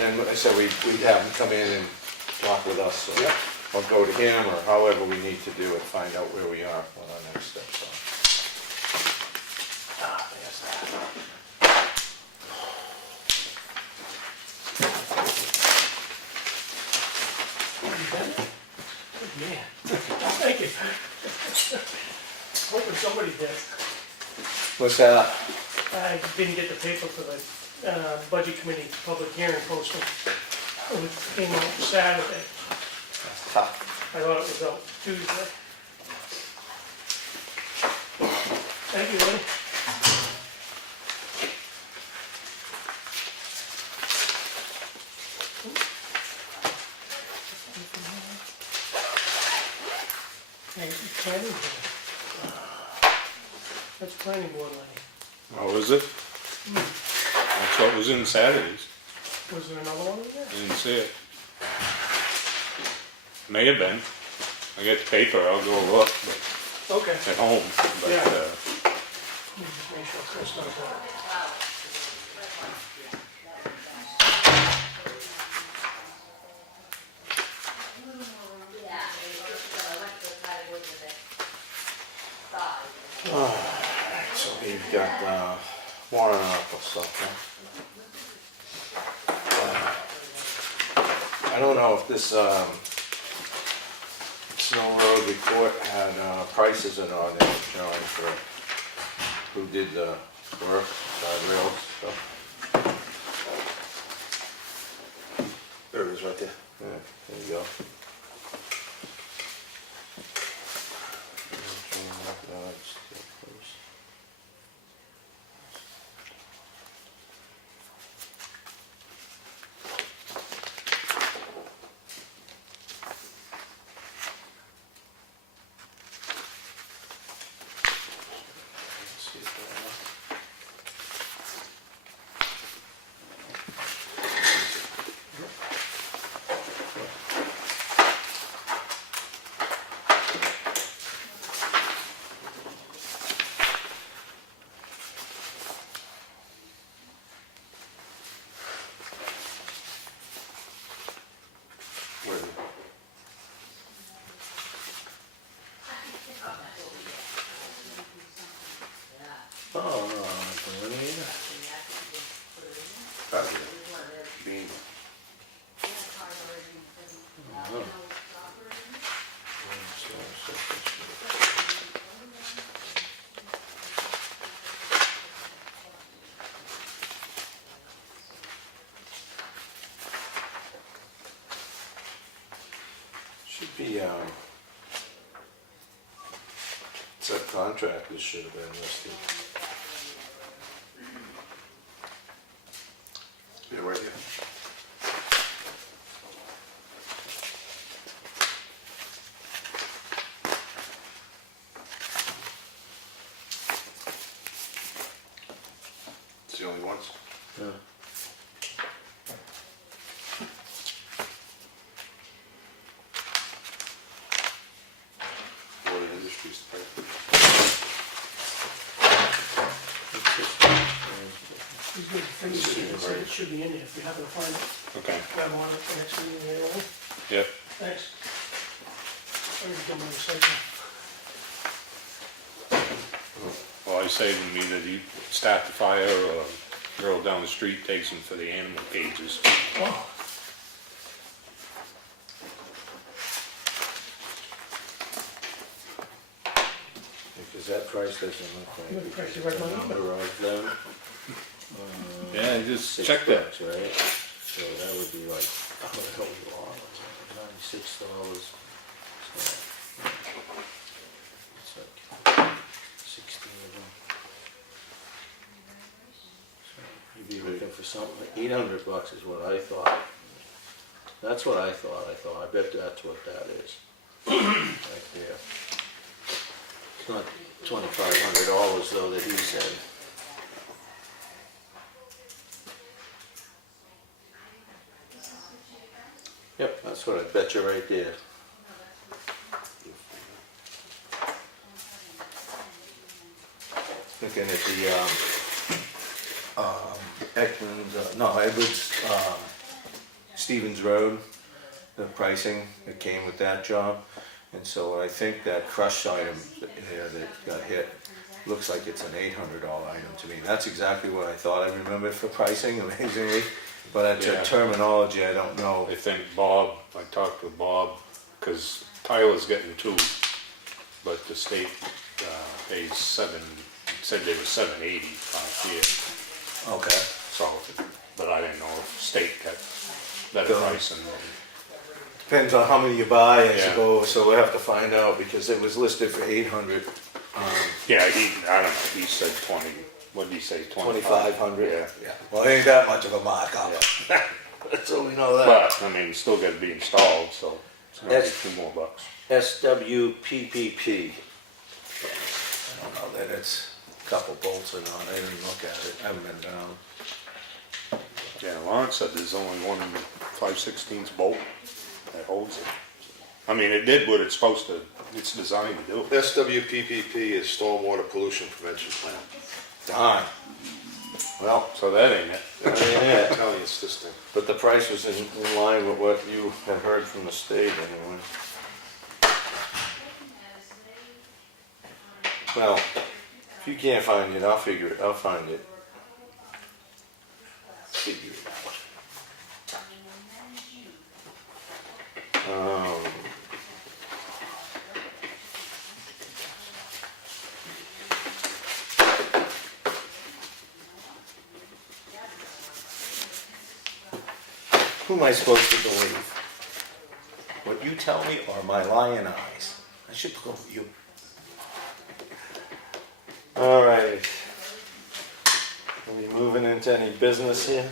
And like I said, we'd have him come in and talk with us, so. Yep. Or go to him, or however we need to do it, find out where we are, what our next steps are. There's that. You done it? Good man. Thank you. Hoping somebody did. What's that? I didn't get the paper for the budget committee public hearing posting. It came out Saturday. Ha. I thought it was out Tuesday. Thank you, Lenny. Hey, planning board. That's planning board, Lenny. Oh, is it? That's what was in Saturdays. Was there another one in there? I didn't see it. May have been. I get the paper, I'll go look Okay. at home, but, Yeah. Just make sure Chris knows that. Alright, so we've got, warrant article stuff, huh? I don't know if this, Snow Road report had, prices or not, showing for who did the work, rails stuff. There it is right there. Yeah, there you go. Should be, subcontractors should have been listed. Yeah, right here. It's the only ones? Yeah. Industries. He's good to finish it, so it should be in there if we happen to find it. Okay, Grab on it for next meeting, you know? yep. Thanks. I'm just doing my recycling. Well, I say to me that you start the fire, or a girl down the street takes them for the animal cages. Oh, Because that price doesn't look like. You have the price you recommend? Number of them. Yeah, just $6, check that. right? So that would be like, oh, the hell you are, $96. So, it's like 16 of them. So you'd be looking for something, like $800 is what I thought. That's what I thought. I bet that's what that is. Right there. It's not $2,500 though that he said. Yep, that's what I bet you right there. Looking at the Edwards Stevens Road, the pricing that came with that job. And so I think that crush item there that got hit, looks like it's an $800 item to me. That's exactly what I thought I remembered for pricing, amazingly. But it's a Yeah. terminology I don't know. I think Bob, I talked to Bob, because Tyler's getting two, but the state pays said they were $780 last year. Okay. So, but I didn't know if state got better Don't. pricing. Depends on how many you buy, I Yeah. suppose, so we'll have to find out, because it was listed for 800. Yeah, I don't know, he said 20, what did he say, 2,500. Yeah. Well, it ain't that much of a markup. So we know that. But, I mean, it's still gotta be installed, so it's gonna be That's- $2 more. SWPPP. I don't know, that it's a couple bolts or not, I didn't look at it, I haven't been down. Yeah, Lawrence said there's only one 5/16 bolt that holds it. I mean, it did what it's supposed to, it's designed to do. SWPPP is Stormwater Pollution Prevention Plan. Darn. Well, So that ain't it. that ain't it. I'm telling you, it's this thing. But the price was in line with what you had heard from the state anyway. Well, if you can't find it, I'll figure it, I'll find it. Figure it out. Who am I supposed to believe? What you tell me or my lying eyes? I should go with you. All right. Are we moving into any business here?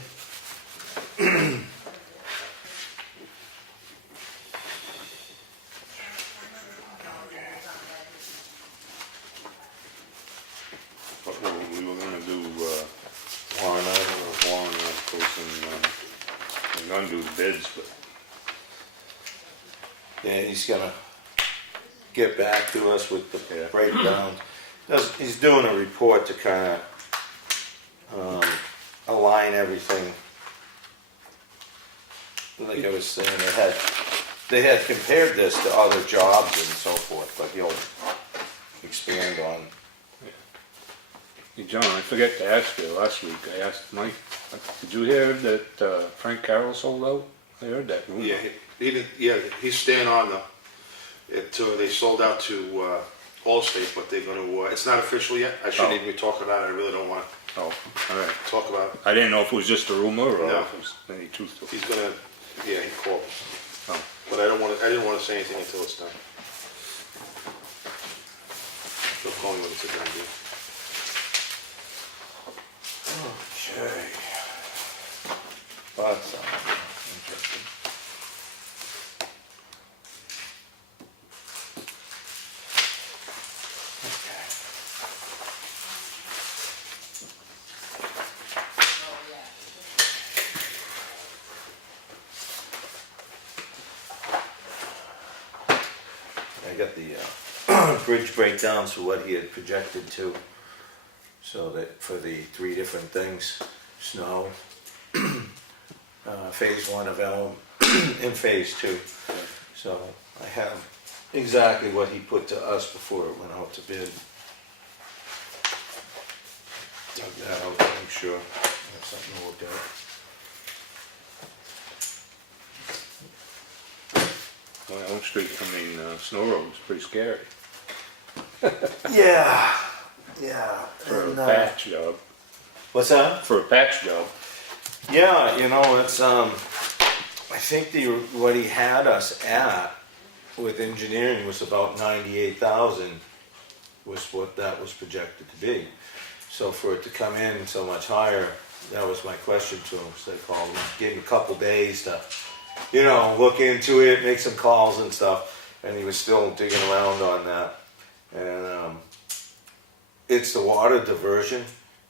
But we were gonna do, Warren, I Warren articles and, we're gonna do the bids, but Yeah, he's gonna get back to us with the Yeah. breakdowns. He's doing a report to kind of align everything. Like I was saying, they had compared this to other jobs and so forth, but he'll expand on. Hey, John, I forgot to ask you last week, I asked Mike, did you hear that Frank Carroll sold out? I heard that rumor. Yeah, he didn't, yeah, he's staying on they sold out to Allstate, but they're gonna, it's not official yet. I shouldn't Oh. even be talking about it, I really don't wanna Oh, all right. talk about it. I didn't know if it was just a rumor or No. if it was any truth to it. He's gonna, yeah, he called, Oh. but I didn't wanna say anything until it's done. He'll call me when it's a done deal. Okay. That's interesting. I got the bridge breakdowns for what he had projected to. So that for the three different things, snow, phase one of Elm, and phase two. So I have exactly what he put to us before it went out to bid. Dug that out to make sure I have something to look at. Well, Elm Street, Snow Road's pretty scary Yeah, yeah. for a and, patch job. what's that? For a patch job. Yeah, you know, it's, I think what he had us at with engineering was about 98,000 was what that was projected to be. So for it to come in so much higher, that was my question to him. So I called him, gave him a couple days to, you know, look into it, make some calls and stuff. And he was still digging around on that. And it's the water diversion.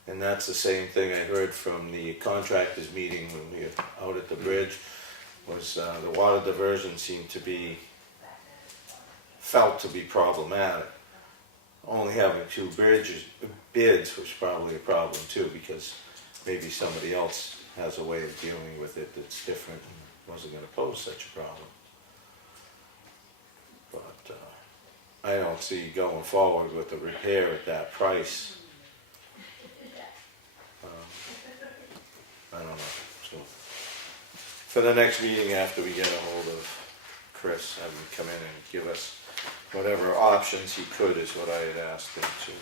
And that's the same thing I heard from the contractors meeting when we were out at the bridge, was the water diversion seemed to be, felt to be problematic. Only having two bids was probably a problem too, because maybe somebody else has a way of dealing with it that's different. wasn't gonna pose such a problem. But, I don't see going forward with the repair at that price. I don't know, so. For the next meeting, after we get a hold of Chris, have him come in and give us whatever options he could, is what I had asked him to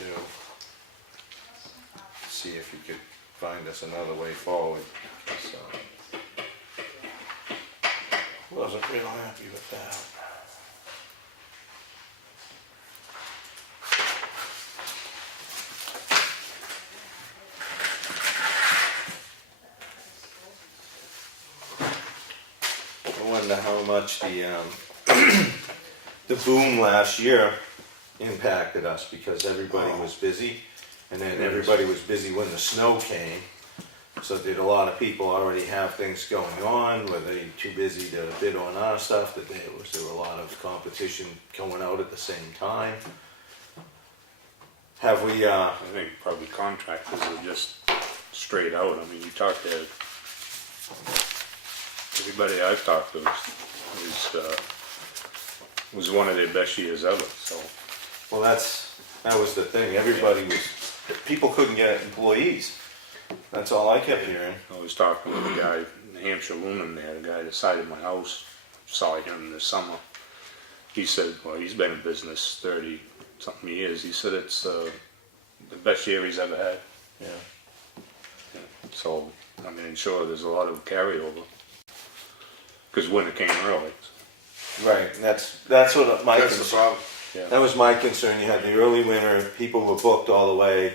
do. See if he could find us another way forward. So, wasn't real happy with that. I wonder how much the boom last year impacted us, because everybody was busy, and then everybody was busy when the snow came. So did a lot of people already have things going on? Were they too busy to bid on our stuff? That there were a lot of competition going out at the same time? Have we, I think probably contractors are just straight out. I mean, you talk to everybody I've talked to was one of their best years ever, so. well, that was the thing, people couldn't get employees. That's all I kept hearing. I was talking with a guy in New Hampshire Lumen there, the guy that sided my house, saw him this summer. He said, well, he's been in business 30-something years. He said it's the best year he's ever had. Yeah. So, I mean, sure, there's a lot of carryover. Because winter came early. Right, and that's what my That's the concern. problem. Yeah. That was my concern. You had the early winter, people were booked all the way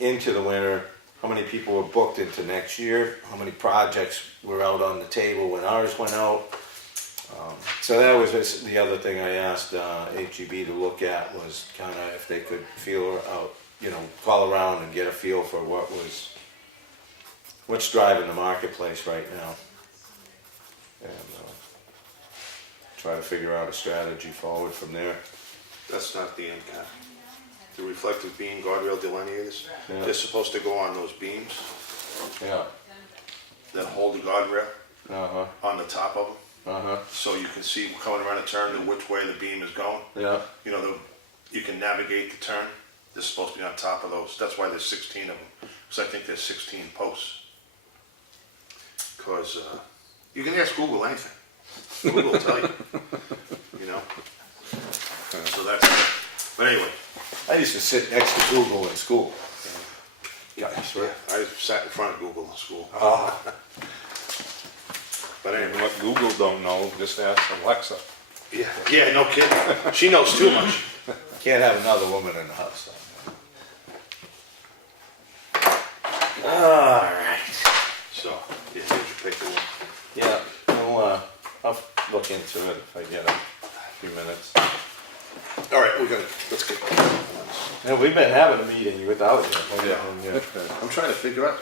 into the winter. How many people were booked into next year? How many projects were out on the table when ours went out? So that was just the other thing I asked HEB to look at, was kind of if they could feel out, call around and get a feel for what's driving the marketplace right now. And try to figure out a strategy forward from there. That's not the end cap. The reflective beam guardrail delineators, Yeah. they're supposed to go on those beams Yeah. that hold the guardrail Uh-huh. on the top of them, Uh-huh. so you can see coming around a turn and which way the beam is going. Yeah. You can navigate the turn. They're supposed to be on top of those. That's why there's 16 of them, because I think there's 16 posts. Because you can ask Google anything. Google will tell you. So that's it. But anyway, I used to sit next to Google in school. Guys, right? I sat in front of Google in school. Oh. But And anyway, what Google don't know, just ask Alexa. yeah, no kidding. She knows too much. Can't have another woman in the house. All right. So, yeah, here's your paperwork. Yeah, I'll look into it if I get a few minutes. All right, let's get. Yeah, we've been having a meeting without you. Yeah. I'm trying to figure out.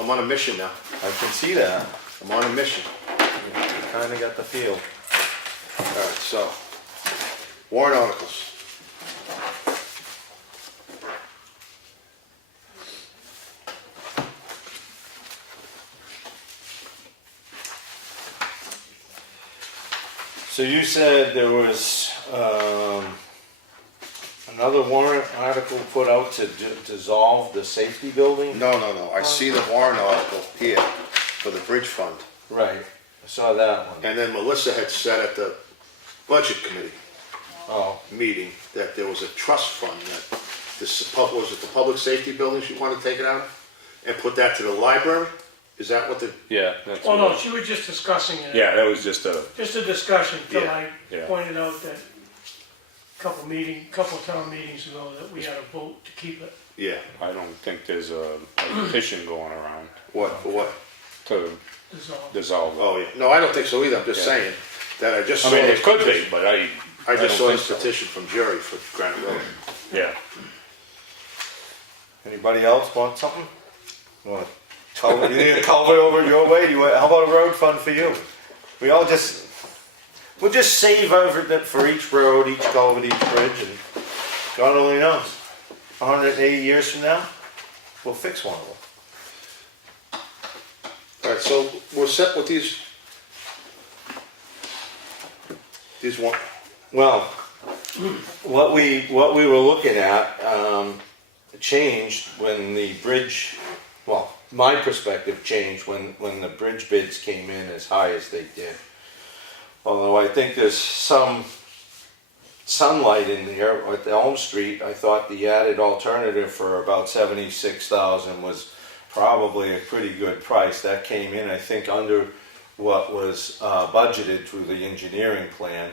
I'm on a mission now. I can see that. I'm on a mission. You kind of got the feel. All right, so warrant articles. So you said there was another warrant article put out to dissolve the safety building? No. I see the warrant article here for the bridge fund. Right, I saw that one. And then Melissa had said at the budget committee Oh, meeting that there was a trust fund that was it the public safety building she wanted to take it out of? And put that to the library? Is that what the, Yeah, that's. Oh, no, what- she was just discussing it. Yeah, that was just a, Just a discussion, till Yeah, I yeah. pointed out that couple town meetings ago that we had a vote to keep it yeah, I don't think there's a petition going around what, for what? to dissolved. dissolve it. Oh, yeah, no, I don't think so either, I'm just Yeah. saying that I just I saw. mean, this it could be, petition. but I I just saw don't this think so. petition from Jerry for Granite Road. Yeah. anybody else want something? Want culvert? You need a culvert over your way? How about a road fund for you? We'll just save everything for each road, each culvert, each bridge, and God only knows. 180 years from now, we'll fix one of them. All right, so we're set with these one, Well, what we were looking at, changed when the bridge, well, my perspective changed when the bridge bids came in as high as they did. Although I think there's some sunlight in there at Elm Street, I thought the added alternative for about 76,000 was probably a pretty good price. That came in, I think, under what was budgeted through the engineering plan.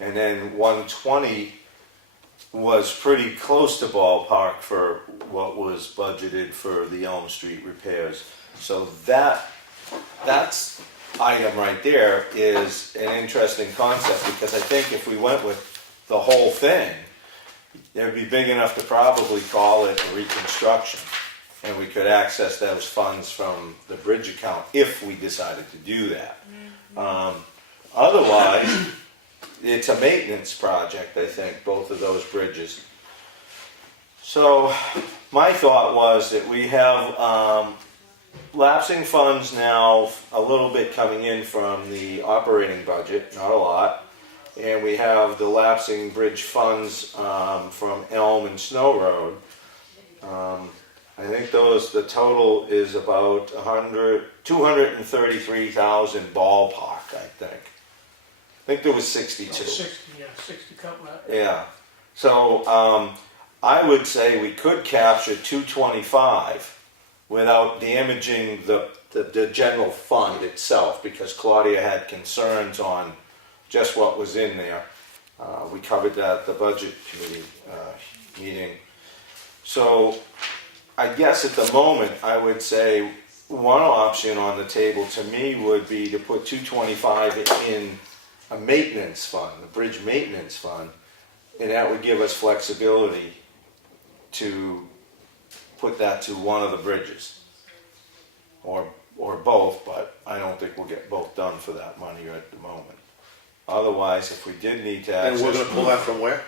And then 120 was pretty close to ballpark for what was budgeted for the Elm Street repairs. So that's item right there is an interesting concept, because I think if we went with the whole thing, it would be big enough to probably call it a reconstruction, and we could access those funds from the bridge account if we decided to do that. Otherwise, it's a maintenance project, I think, both of those bridges. So my thought was that we have lapsing funds now, a little bit coming in from the operating budget, not a lot. And we have the lapsing bridge funds from Elm and Snow Road. I think the total is about 233,000 ballpark, I think. I think there was 62. 60 cut that. Yeah. So I would say we could capture 225 without damaging the general fund itself, because Claudia had concerns on just what was in there. We covered that at the budget committee meeting. So I guess at the moment I would say one option on the table to me would be to put 225 in a maintenance fund, a bridge maintenance fund, and that would give us flexibility to put that to one of the bridges, or both, but I don't think we'll get both done for that money at the moment. Otherwise, if we did need to access... and we're gonna pull that from where?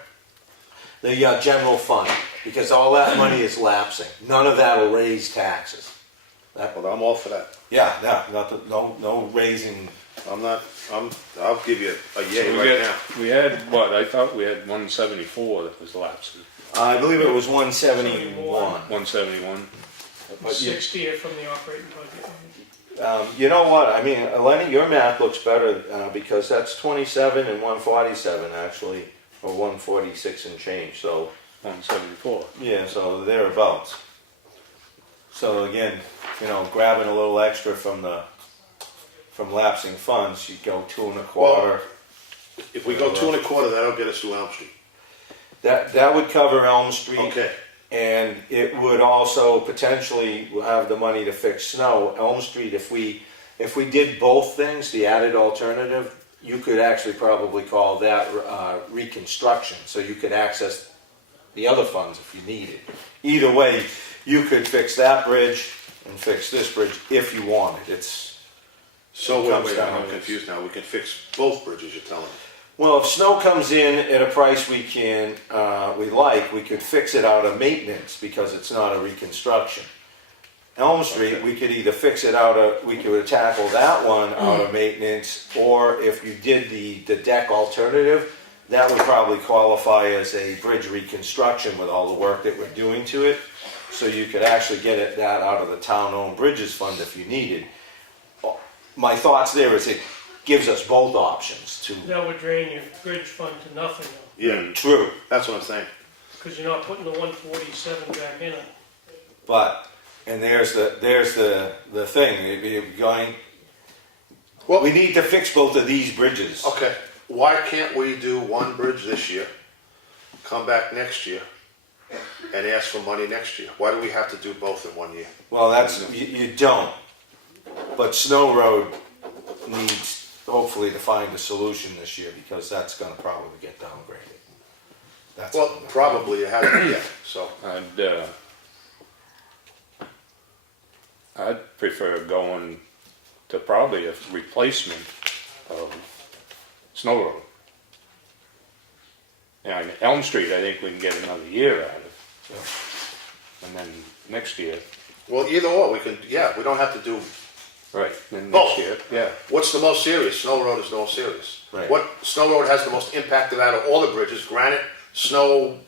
The general fund, because all that money is lapsing. None of that will raise taxes. Well, I'm all for that. Yeah, no raising. I'll give you a yay So right now. we had what? I thought we had 174 that was lapsing. I believe it was 171. 171. But you, 60 from the operating budget. you know what? I mean, Lenny, your math looks better because that's 27 and 147 actually, or 146 and change. So 174. yeah, so thereabouts. So again, grabbing a little extra from lapsing funds, you go 2.25. Well, if we go 2.25, that'll get us to Elm Street. That would cover Elm Street. Okay. And it would also potentially have the money to fix snow. Elm Street, if we did both things, the added alternative, you could actually probably call that reconstruction. So you could access the other funds if you needed. Either way, you could fix that bridge and fix this bridge if you wanted. So wait, I'm confused now. We can fix both bridges, you're telling me? Well, if snow comes in at a price we could fix it out of maintenance because it's not a reconstruction. Elm Street, we could either fix it we could tackle that one out of maintenance, or if you did the deck alternative, that would probably qualify as a bridge reconstruction with all the work that we're doing to it. So you could actually get that out of the town-owned bridges fund if you needed. My thoughts there is it gives us both options to. That would drain your bridge fund to nothing though, Yeah, True, that's what I'm saying. because you're not putting the 147 back in it. but there's the thing. Well, We need to fix both of these bridges. okay, why can't we do one bridge this year, come back next year, and ask for money next year? Why do we have to do both in 1 year? Well, you don't. But Snow Road needs hopefully to find a solution this year, because that's going to probably get downgraded. That's Well, probably it hasn't yet, so. I'd prefer going to probably a replacement of Snow Road. And Elm Street, I think we can get another year out of. And then next year, Well, either or, we can, yeah, we don't have to do Right. Then Both. next year, yeah. What's the most serious? Snow Road is the most serious. Right. What Snow Road has the most impact out of all the bridges? Granite, Snow,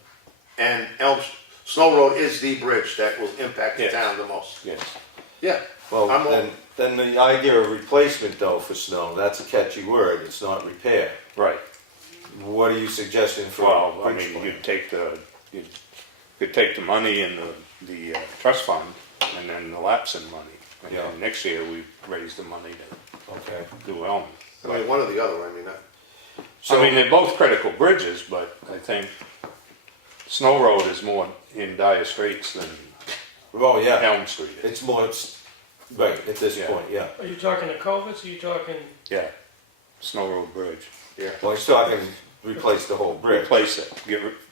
and Elm. Snow Road is the bridge that will impact the Yes. town the most. Yes. Yeah. Well, I'm all- then the idea of replacement though for snow, that's a catchy word, it's not repair. Right. What are you suggesting for? Well, I bridge mean, plan? you could take the money in the trust fund and then the lapsing money. And Yeah. then next year we raise the money to Okay. do Elm. I mean, one or the other. I mean, that, I mean, they're both critical bridges, but I think Snow Road is more in dire straits than Oh, yeah, Elm Street is. it's more, right, at this Yeah. point, yeah. Are you talking the culverts, or are you talking, Yeah, Snow Road Bridge. yeah. Well, he's talking replace the whole bridge. Replace it,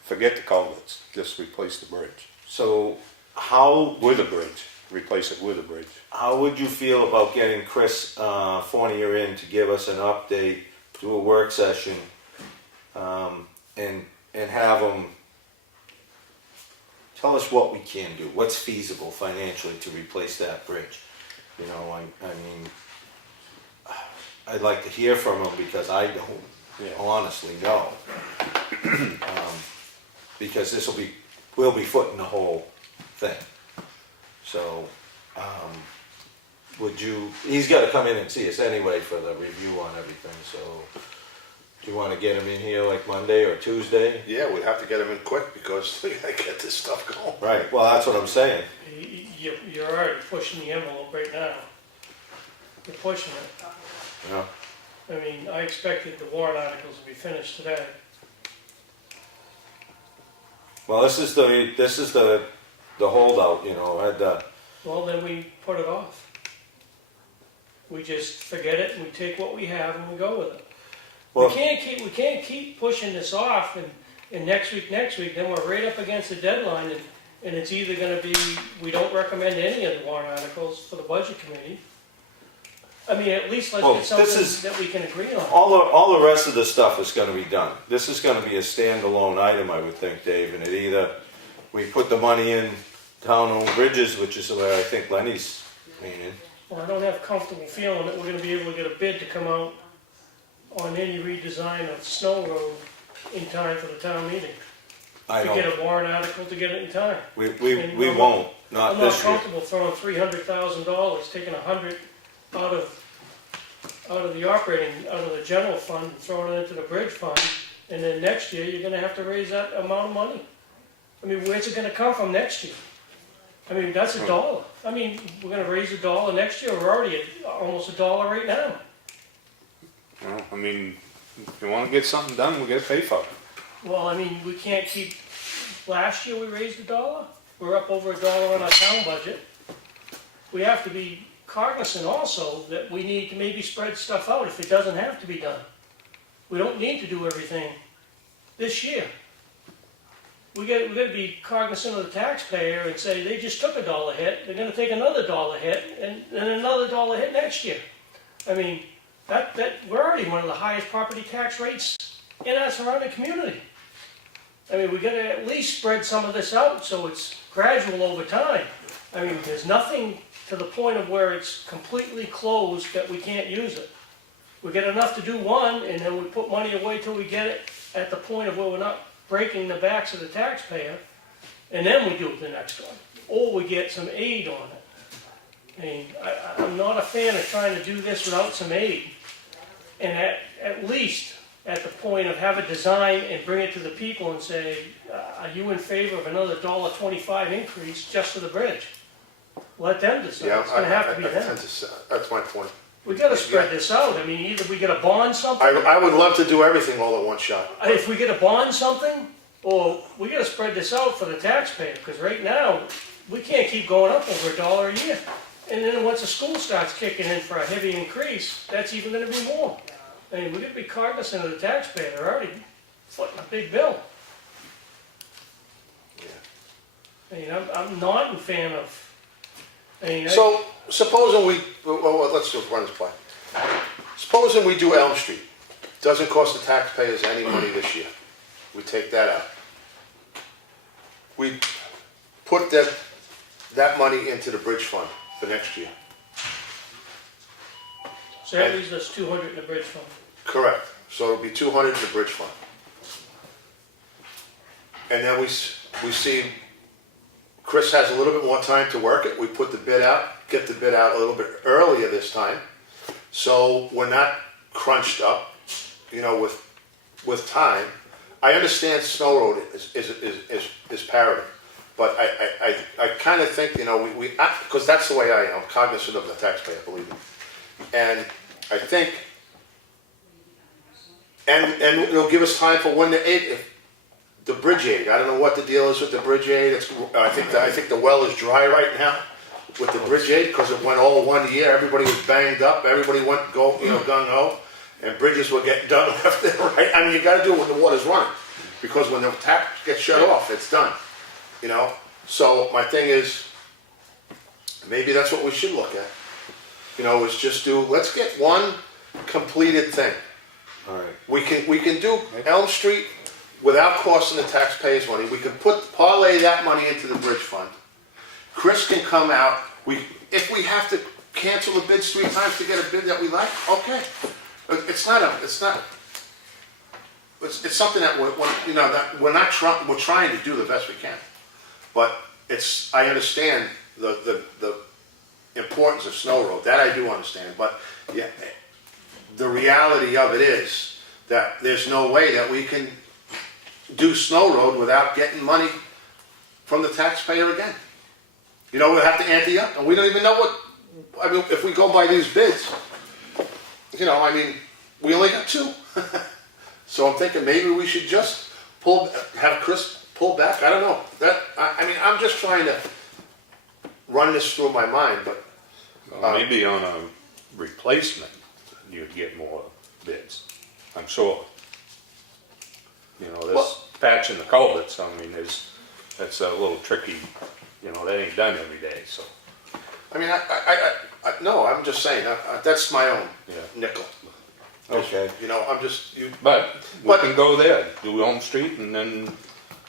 forget the culverts, just replace the bridge. So how With a bridge, replace it with a bridge. How would you feel about getting Chris Fournier in to give us an update, do a work session, and have him tell us what we can do, what's feasible financially to replace that bridge? You know, I mean, I'd like to hear from him because I don't Yeah. honestly know. Because we'll be footing the whole thing. So, he's gotta come in and see us anyway for the review on everything, so do you wanna get him in here like Monday or Tuesday? Yeah, we'd have to get them in quick because we gotta get this stuff going. Right, well, that's what I'm saying. you're already pushing the envelope right now. You're pushing it. You know? I mean, I expected the warrant articles to be finished today. Well, this is the holdout, you know, Well, then we put it off. We just forget it and we take what we have and we go with it. well, We can't keep pushing this off and next week, then we're right up against the deadline and it's either gonna be, we don't recommend any of the warrant articles for the budget committee. I mean, at least let's Well, get this is- something that we can agree on. all the rest of the stuff is gonna be done. This is gonna be a standalone item, I would think, Dave, and it either, we put the money in town-owned bridges, which is where I think Lenny's meaning. Well, I don't have a comfortable feeling that we're gonna be able to get a bid to come out on any redesign of Snow Road in time for the town meeting. I To get don't, a warrant article to get it in time. we won't, not I'm not this year. comfortable throwing $300,000, taking $100 out of the operating, out of the general fund, and throwing it into the bridge fund, and then next year, you're gonna have to raise that amount of money. I mean, where's it gonna come from next year? I mean, that's $1. I mean, we're gonna raise $1 next year, we're already at almost $1 right now. Well, I mean, if you wanna get something done, we gotta pay for it. Well, I mean, we can't keep, last year we raised $1, we're up over $1 on our town budget. We have to be cognizant also that we need to maybe spread stuff out if it doesn't have to be done. We don't need to do everything this year. We gotta be cognizant of the taxpayer and say, they just took $1 hit, they're gonna take another $1 hit, and another $1 hit next year. I mean, we're already one of the highest property tax rates in our surrounding community. I mean, we gotta at least spread some of this out so it's gradual over time. I mean, there's nothing to the point of where it's completely closed that we can't use it. We get enough to do one, and then we put money away till we get it at the point of where we're not breaking the backs of the taxpayer, and then we do the next one. Or we get some aid on it. I mean, I'm not a fan of trying to do this without some aid. And at least at the point of have a design and bring it to the people and say, are you in favor of another $1.25 increase just for the bridge? Let them decide. Yeah, It's gonna have to be I tend them. to, that's my point. We gotta spread this out. I mean, either we gotta bond something, I would love to do everything all at one shot. if we gotta bond something, or we gotta spread this out for the taxpayer, because right now, we can't keep going up over $1 a year. And then once the school starts kicking in for a heavy increase, that's even gonna be more. I mean, we gotta be cognizant of the taxpayer. They're already footing a big bill. I mean, I'm not a fan of, I mean, So, supposing well, let's just run this by. Supposing we do Elm Street, doesn't cost the taxpayers any money this year. We take that out. We put that money into the bridge fund for next year. So that leaves us 200 in the bridge fund. Correct. So it'll be 200 in the bridge fund. And then we see Chris has a little bit more time to work it. We put the bid out, get the bid out a little bit earlier this time. So we're not crunched up, you know, with time. I understand Snow Road is parity, but I kind of think, you know, because that's the way I am, I'm cognizant of the taxpayer, believe me. And I think, and it'll give us time for when the bridge aid. I don't know what the deal is with the bridge aid. I think the well is dry right now with the bridge aid because it went all 1 year. Everybody was banged up. Everybody went gung ho, and bridges were getting done left and right. I mean, you got to do it when the water's running, because when the tap gets shut off, it's done. You know. So my thing is, maybe that's what we should look at. You know, is just let's get one completed thing. All right. We can do Elm Street without costing the taxpayers money. We can parlay that money into the bridge fund. Chris can come out. If we have to cancel the bids 3 times to get a bid that we like, okay. It's something that we're trying to do the best we can. But I understand the importance of Snow Road. That I do understand. But yeah, the reality of it is that there's no way that we can do Snow Road without getting money from the taxpayer again. You know, we'll have to ante up, and we don't even know if we go by these bids, you know, I mean, we only got 2. So I'm thinking maybe we should just have Chris pull back. I don't know. I mean, I'm just trying to run this through my mind, but. Maybe on a replacement, you'd get more bids, I'm sure. You know, this patching the culverts, I mean, that's a little tricky, you know, that ain't done every day, so. I mean, no, I'm just saying, that's my own nickel. Okay. You know, I'm just, But we can go there, do Elm Street, and then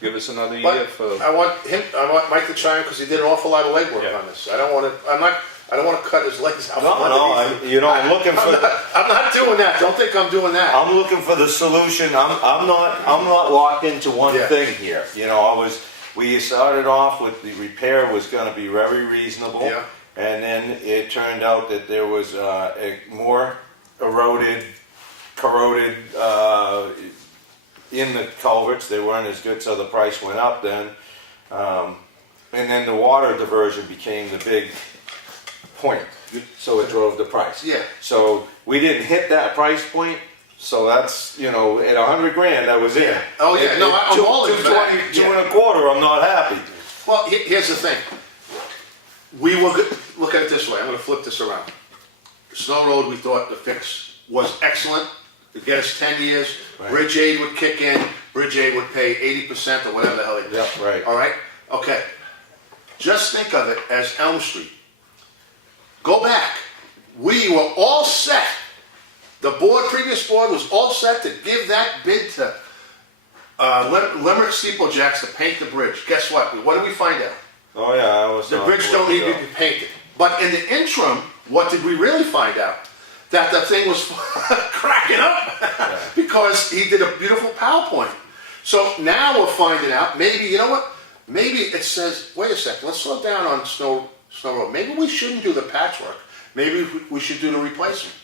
give us another year for. I want Mike to chime in because he did an awful lot of legwork on this. I don't want to cut his legs out. I'm looking for. I'm not doing that. Don't think I'm doing that. I'm looking for the solution. I'm not locked into one thing here. You know, we started off with the repair was going to be very reasonable, and then it turned out that there was a more corroded in the culverts. They weren't as good, so the price went up then, and then the water diversion became the big point, so it drove the price. Yeah. So we didn't hit that price point, so that's, you know, at $100 grand, that was it. Oh yeah, no, I'm all in for that. 2.25, I'm not happy. Well, here's the thing. We will look at it this way. I'm going to flip this around. Snow Road, we thought the fix was excellent. It'd get us 10 years. Right. Bridge aid would kick in. Bridge aid would pay 80% or whatever the hell it is. Yeah, right. All right? Okay. Just think of it as Elm Street. Go back. We were all set. The previous board was all set to give that bid to Limerick Steeplejacks to paint the bridge. Guess what? What did we find out? Oh yeah, The bridge don't need to be painted. But in the interim, what did we really find out? That the thing was cracking up because he did a beautiful PowerPoint. So now we're finding out, maybe, you know what? Maybe it says, wait a second, let's slow down on Snow Road. Maybe we shouldn't do the patchwork. Maybe we should do the replacement.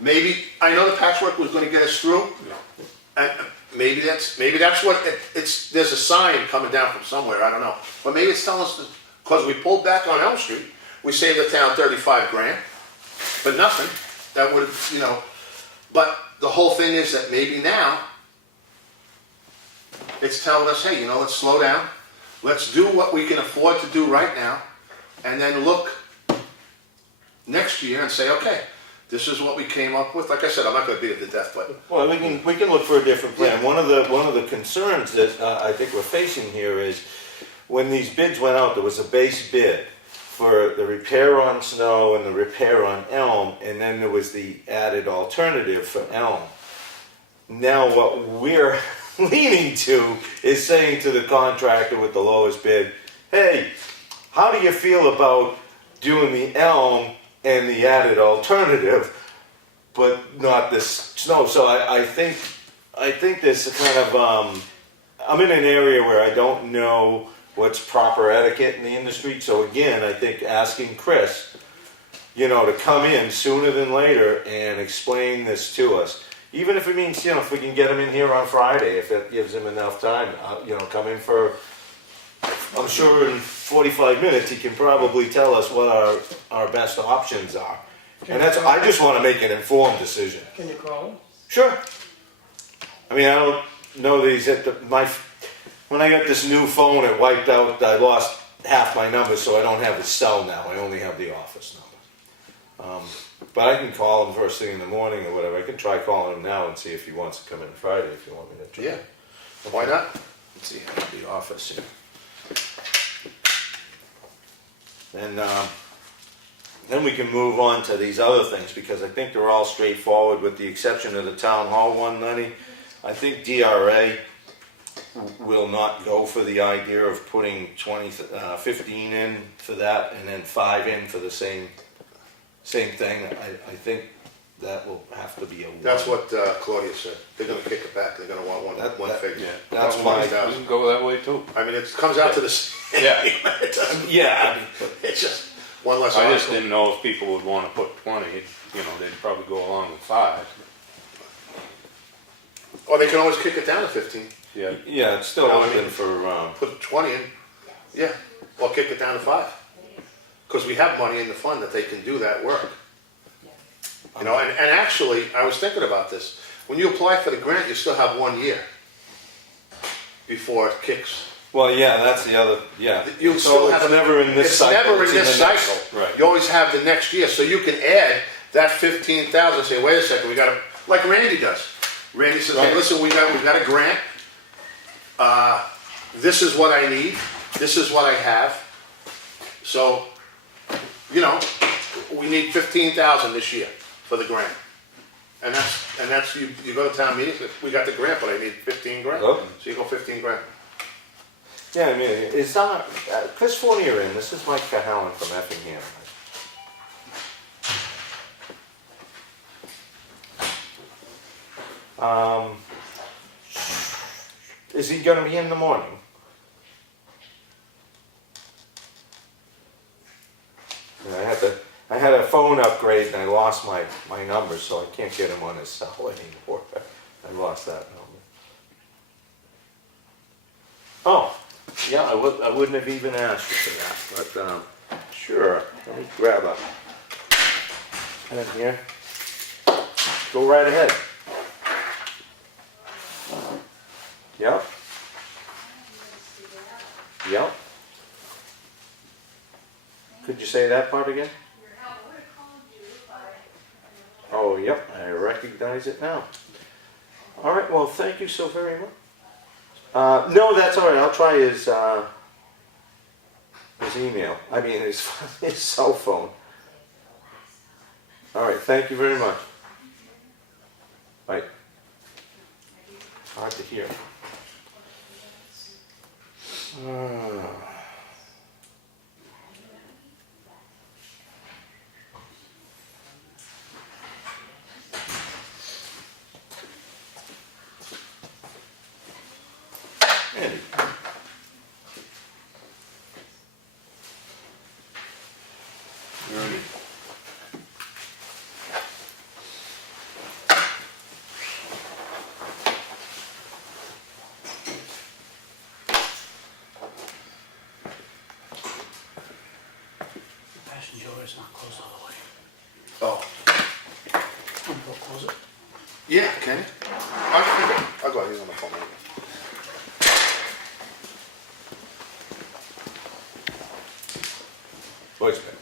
Maybe, I know the patchwork was going to get us through. And maybe that's what it's. There's a sign coming down from somewhere, I don't know. But maybe it's telling us, because we pulled back on Elm Street, we saved the town 35 grand, but nothing. That would have, you know, but the whole thing is that maybe now it's telling us, hey, you know, let's slow down. Let's do what we can afford to do right now, and then look next year and say, okay, this is what we came up with. Like I said, I'm not going to beat it to death, but well, we can look for a different plan. One of the concerns that I think we're facing here is when these bids went out, there was a base bid for the repair on Snow and the repair on Elm, and then there was the added alternative for Elm. Now what we're leaning to is saying to the contractor with the lowest bid, hey, how do you feel about doing the Elm and the added alternative? but not this snow. So I think this kind of, I'm in an area where I don't know what's proper etiquette in the industry. So again, I think asking Chris, to come in sooner than later and explain this to us. Even if it means, if we can get him in here on Friday, if it gives him enough time, come in for, I'm sure in 45 minutes, he can probably tell us what our best options are. And I just want to make an informed decision. Can you call him? Sure. I mean, I don't know that he's at when I got this new phone, it wiped out, I lost half my numbers, so I don't have his cell now. I only have the office number. But I can call him first thing in the morning or whatever. I can try calling him now and see if he wants to come in Friday, if you want me to try. Yeah, why not? Let's see, I have the office here. And then we can move on to these other things, because I think they're all straightforward with the exception of the town hall one, Lenny. I think DRA will not go for the idea of putting 15 in for that and then 5 in for the same thing. I think that will have to be a one. That's what Claudia said. They're gonna kick it back. They're gonna want one figure. Yeah, That's we my, can go that way too. I mean, it comes out to the same. Yeah. It doesn't, yeah, it's just one less I just article. didn't know if people would want to put 20. They'd probably go along with 5. Or they can always kick it down to 15. Yeah. yeah, it's still No, I open mean- for, Put 20 in. Yeah. Or kick it down to 5. Because we have money in the fund that they can do that work. And actually, I was thinking about this. When you apply for the grant, you still have 1 year before it kicks. well, yeah, that's the other, yeah. You So still it's have never in this It's cycle. never in it's this the next- cycle. Right. You always have the next year, so you can add that 15,000. Say, wait a second, we got to, like Randy does. Randy says, hey, Right. listen, we got a grant. This is what I need. This is what I have. So, we need 15,000 this year for the grant. And that's you go to town meetings. We got the grant, but I need 15 grand. Oh. So you go 15 grand. Yeah, I mean, it's not, Chris Fournier in, this is Mike Cahalane from Effingham. Is he gonna be in the morning? Yeah, I had a phone upgrade and I lost my number, so I can't get him on his cell anymore. I lost that number. Oh, yeah, I wouldn't have even asked you for that, but sure. Let me grab a pen here. Go right ahead. Yep. Yep. Could you say that part again? Oh, yep, I recognize it now. All right, well, thank you so very much. No, that's all right. I'll try his email. I mean, his cell phone. All right, thank you very much. Bye. Hard to hear. Andy. Passenger door is not closed all the way. Oh. I'm gonna close it. Yeah, can you? I'll go ahead. He's on the phone. Voicemail.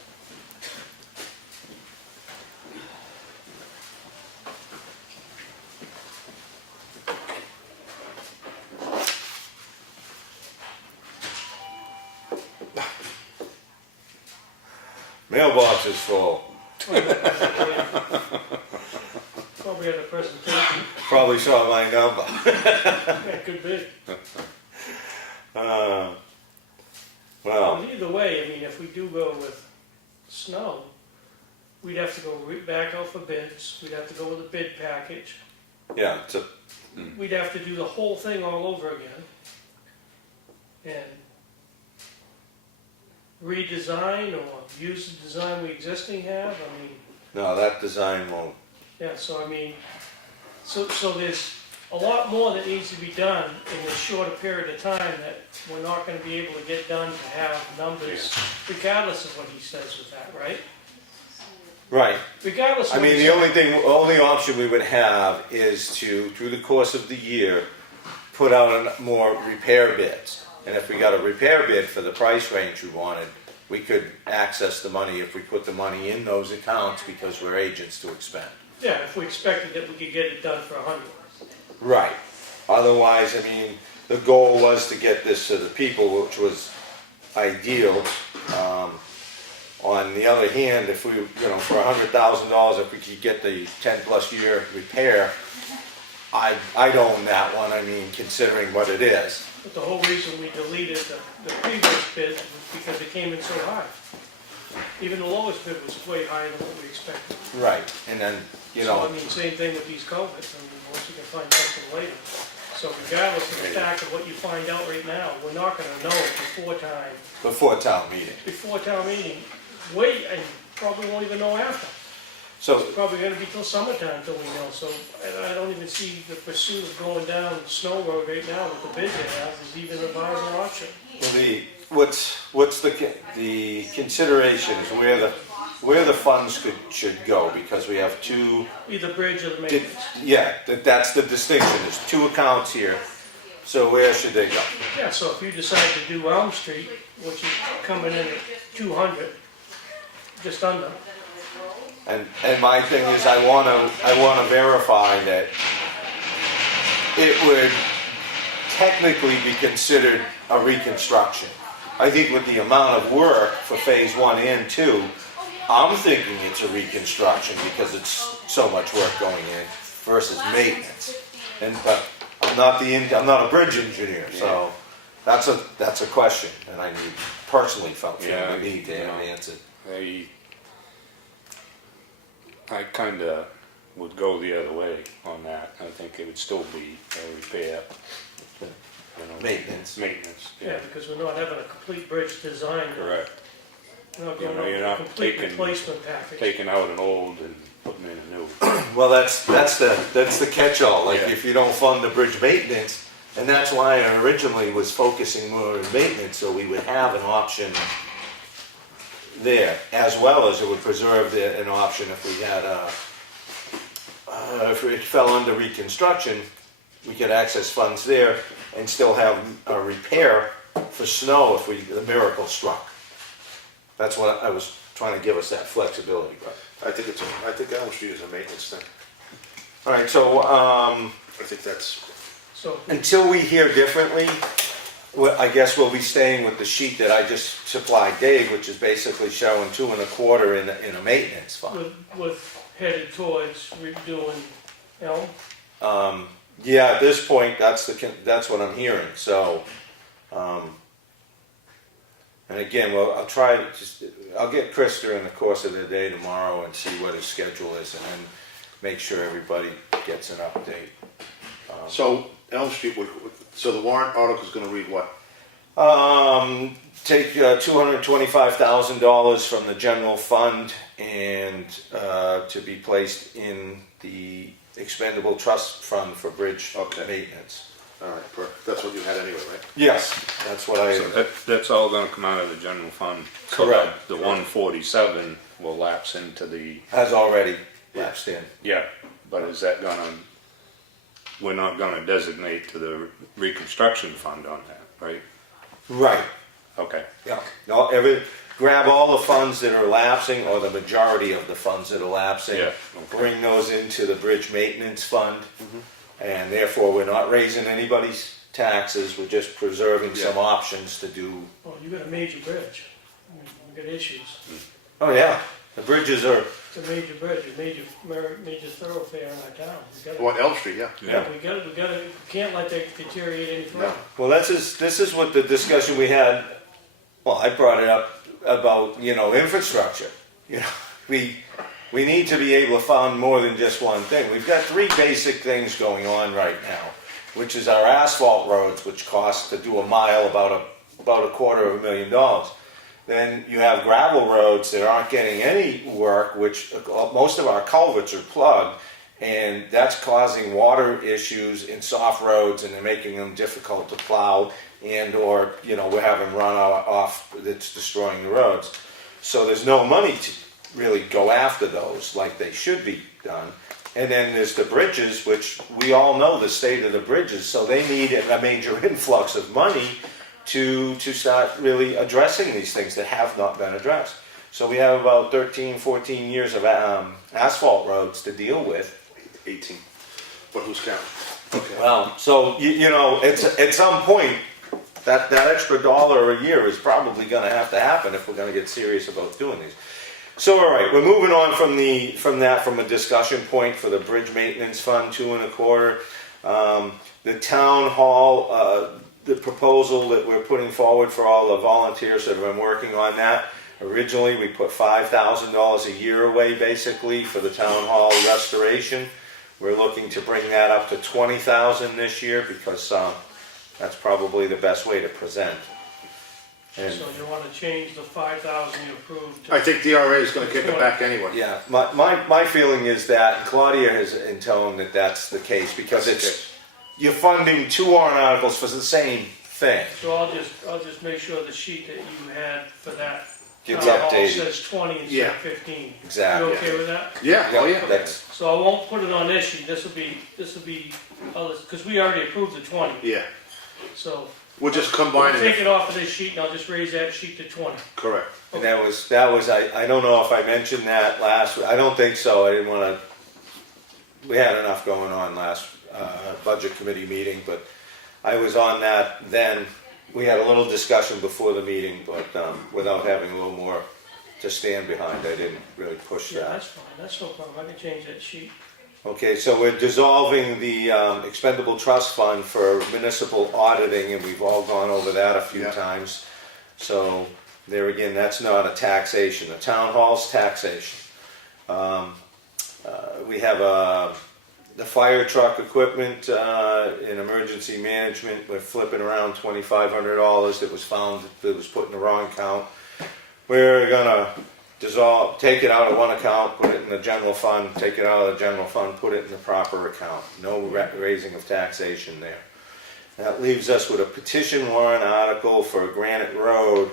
Mailbox is full. Probably had a presentation. Probably saw my number. Yeah, could be. Well, Well, either way, I mean, if we do go with snow, we'd have to go back out for bids, we'd have to go with a bid package, Yeah, it's a, we'd have to do the whole thing all over again. And redesign or use the design we existing have, I mean, no, that design won't, yeah, so I mean, so there's a lot more that needs to be done in a shorter period of time that we're not gonna be able to get done to have numbers, regardless of what he says with that, right? right. Regardless of I what mean, he the says. only option we would have is to, through the course of the year, put out more repair bids. And if we got a repair bid for the price range we wanted, we could access the money if we put the money in those accounts because we're agents to expend. Yeah, if we expected that we could get it done for 100. Right. Otherwise, I mean, the goal was to get this to the people, which was ideal. On the other hand, if we, for $100,000, if we could get the 10+ year repair, I'd own that one, I mean, considering what it is. But the whole reason we deleted the previous bid was because it came in so high. Even the lowest bid was way higher than what we expected. Right, and then, So I mean, same thing with these culverts, I mean, once you can find something later. So regardless of the fact of what you find out right now, we're not gonna know before town meeting. before town meeting, wait, and probably won't even know after. So, It's probably gonna be till summertime till we know, so I don't even see the pursuit of going down Snow Road right now with the bid they have is even a viable option. what's the considerations, where the funds should go, because we have two, Either bridge or the maintenance. yeah, that's the distinction, there's two accounts here, so where should they go? Yeah, so if you decide to do Elm Street, which is coming in at 200, just under, And my thing is, I wanna verify that it would technically be considered a reconstruction. I think with the amount of work for phase 1 and 2, I'm thinking it's a reconstruction because it's so much work going in versus maintenance. But I'm not a bridge engineer, so that's a question, and I personally felt the need to have answered. I kinda would go the other way on that. I think it would still be a repair. Maintenance. Maintenance, yeah, because we're not having a complete bridge design. correct. We're not You going know, over you're a not complete taking- replacement package. Taking out an old and putting in a new. Well, that's the catch-all, like Yeah. if you don't fund the bridge maintenance, and that's why I originally was focusing more on maintenance, so we would have an option there, as well as it would preserve an option if we had if it fell under reconstruction, we could access funds there and still have a repair for snow if the miracle struck. That's what I was trying to give us, that flexibility, but. I think Elm Street is a maintenance thing. All right, so, I think that's, So, until we hear differently, I guess we'll be staying with the sheet that I just supplied Dave, which is basically showing 2 1/4 in a maintenance fund. with headed towards redoing Elm, Yeah, at this point, that's what I'm hearing, so, and again, well, I'll get Chris during the course of the day tomorrow and see what his schedule is, and then make sure everybody gets an update. so Elm Street, so the warrant article is gonna read what? Take $225,000 from the general fund and to be placed in the expendable trust fund for bridge Okay. maintenance. All right, perfect. That's what you had anyway, right? Yes, that's what I. So that's all gonna come out of the general fund. So Correct. The 147 will lapse into the, Has already lapsed in. yeah, but is that we're not gonna designate to the reconstruction fund on that, right? Right. Okay, Yeah. No, grab all the funds that are lapsing, or the majority of the funds that are lapsing. Yeah, okay. Bring those into the bridge maintenance fund, and therefore we're not raising anybody's taxes. We're just preserving some options to do. well, you got a major bridge, we got issues. Oh yeah, the bridges are. It's a major bridge, a major thoroughfare in our town. What, Elm Street, yeah. Yeah. We can't let that deteriorate any further. No. Well, this is what the discussion we had. Well, I brought it up about infrastructure. We we need to be able to fund more than just one thing. We've got three basic things going on right now, which is our asphalt roads, which cost to do a mile about $250,000. Then you have gravel roads that aren't getting any work, which most of our culverts are plugged, and that's causing water issues in soft roads, and they're making them difficult to plow, and or we're having runoff that's destroying the roads. So there's no money to really go after those like they should be done. And then there's the bridges, which we all know the state of the bridges, so they need a major influx of money to start really addressing these things that have not been addressed. So we have about 13, 14 years of asphalt roads to deal with. 18. But who's counting? Okay. Well, so it's at some point that extra $1 a year is probably going to have to happen if we're going to get serious about doing these. So all right, we're moving on from a discussion point for the bridge maintenance fund, $2.25. The town hall, the proposal that we're putting forward for all the volunteers that have been working on that. Originally, we put $5,000 a year away basically for the town hall restoration. We're looking to bring that up to $20,000 this year because that's probably the best way to present. And So you wanna change the 5,000 you approved to? I think DRA is gonna kick it back anyway. yeah, my feeling is that Claudia has intoned that that's the case because you're funding two warrant articles for the same thing. So I'll just make sure the sheet that you had for that Gets town hall updated. says 20 instead Yeah. of 15. Exactly. You okay with that? Yeah, oh yeah. That's, So I won't put it on this sheet, this will be others, because we already approved the 20, Yeah, so. we'll just We'll combine take it. it off of this sheet and I'll just raise that sheet to 20. Correct. and that was I don't know if I mentioned that last week. I don't think so. I didn't want to. We had enough going on last budget committee meeting, but I was on that then. We had a little discussion before the meeting, but without having a little more to stand behind, I didn't really push Yeah, that. that's fine, that's no problem, I can change that sheet. Okay, so we're dissolving the expendable trust fund for municipal auditing, and we've all gone over that a few Yeah. times. So there again, that's not a taxation. The town hall's taxation. We have the fire truck equipment in emergency management. We're flipping around $2,500 that was found that was put in the wrong account. We're gonna take it out of one account, put it in the general fund, take it out of the general fund, put it in the proper account. No raising of taxation there. That leaves us with a petition warrant article for Granite Road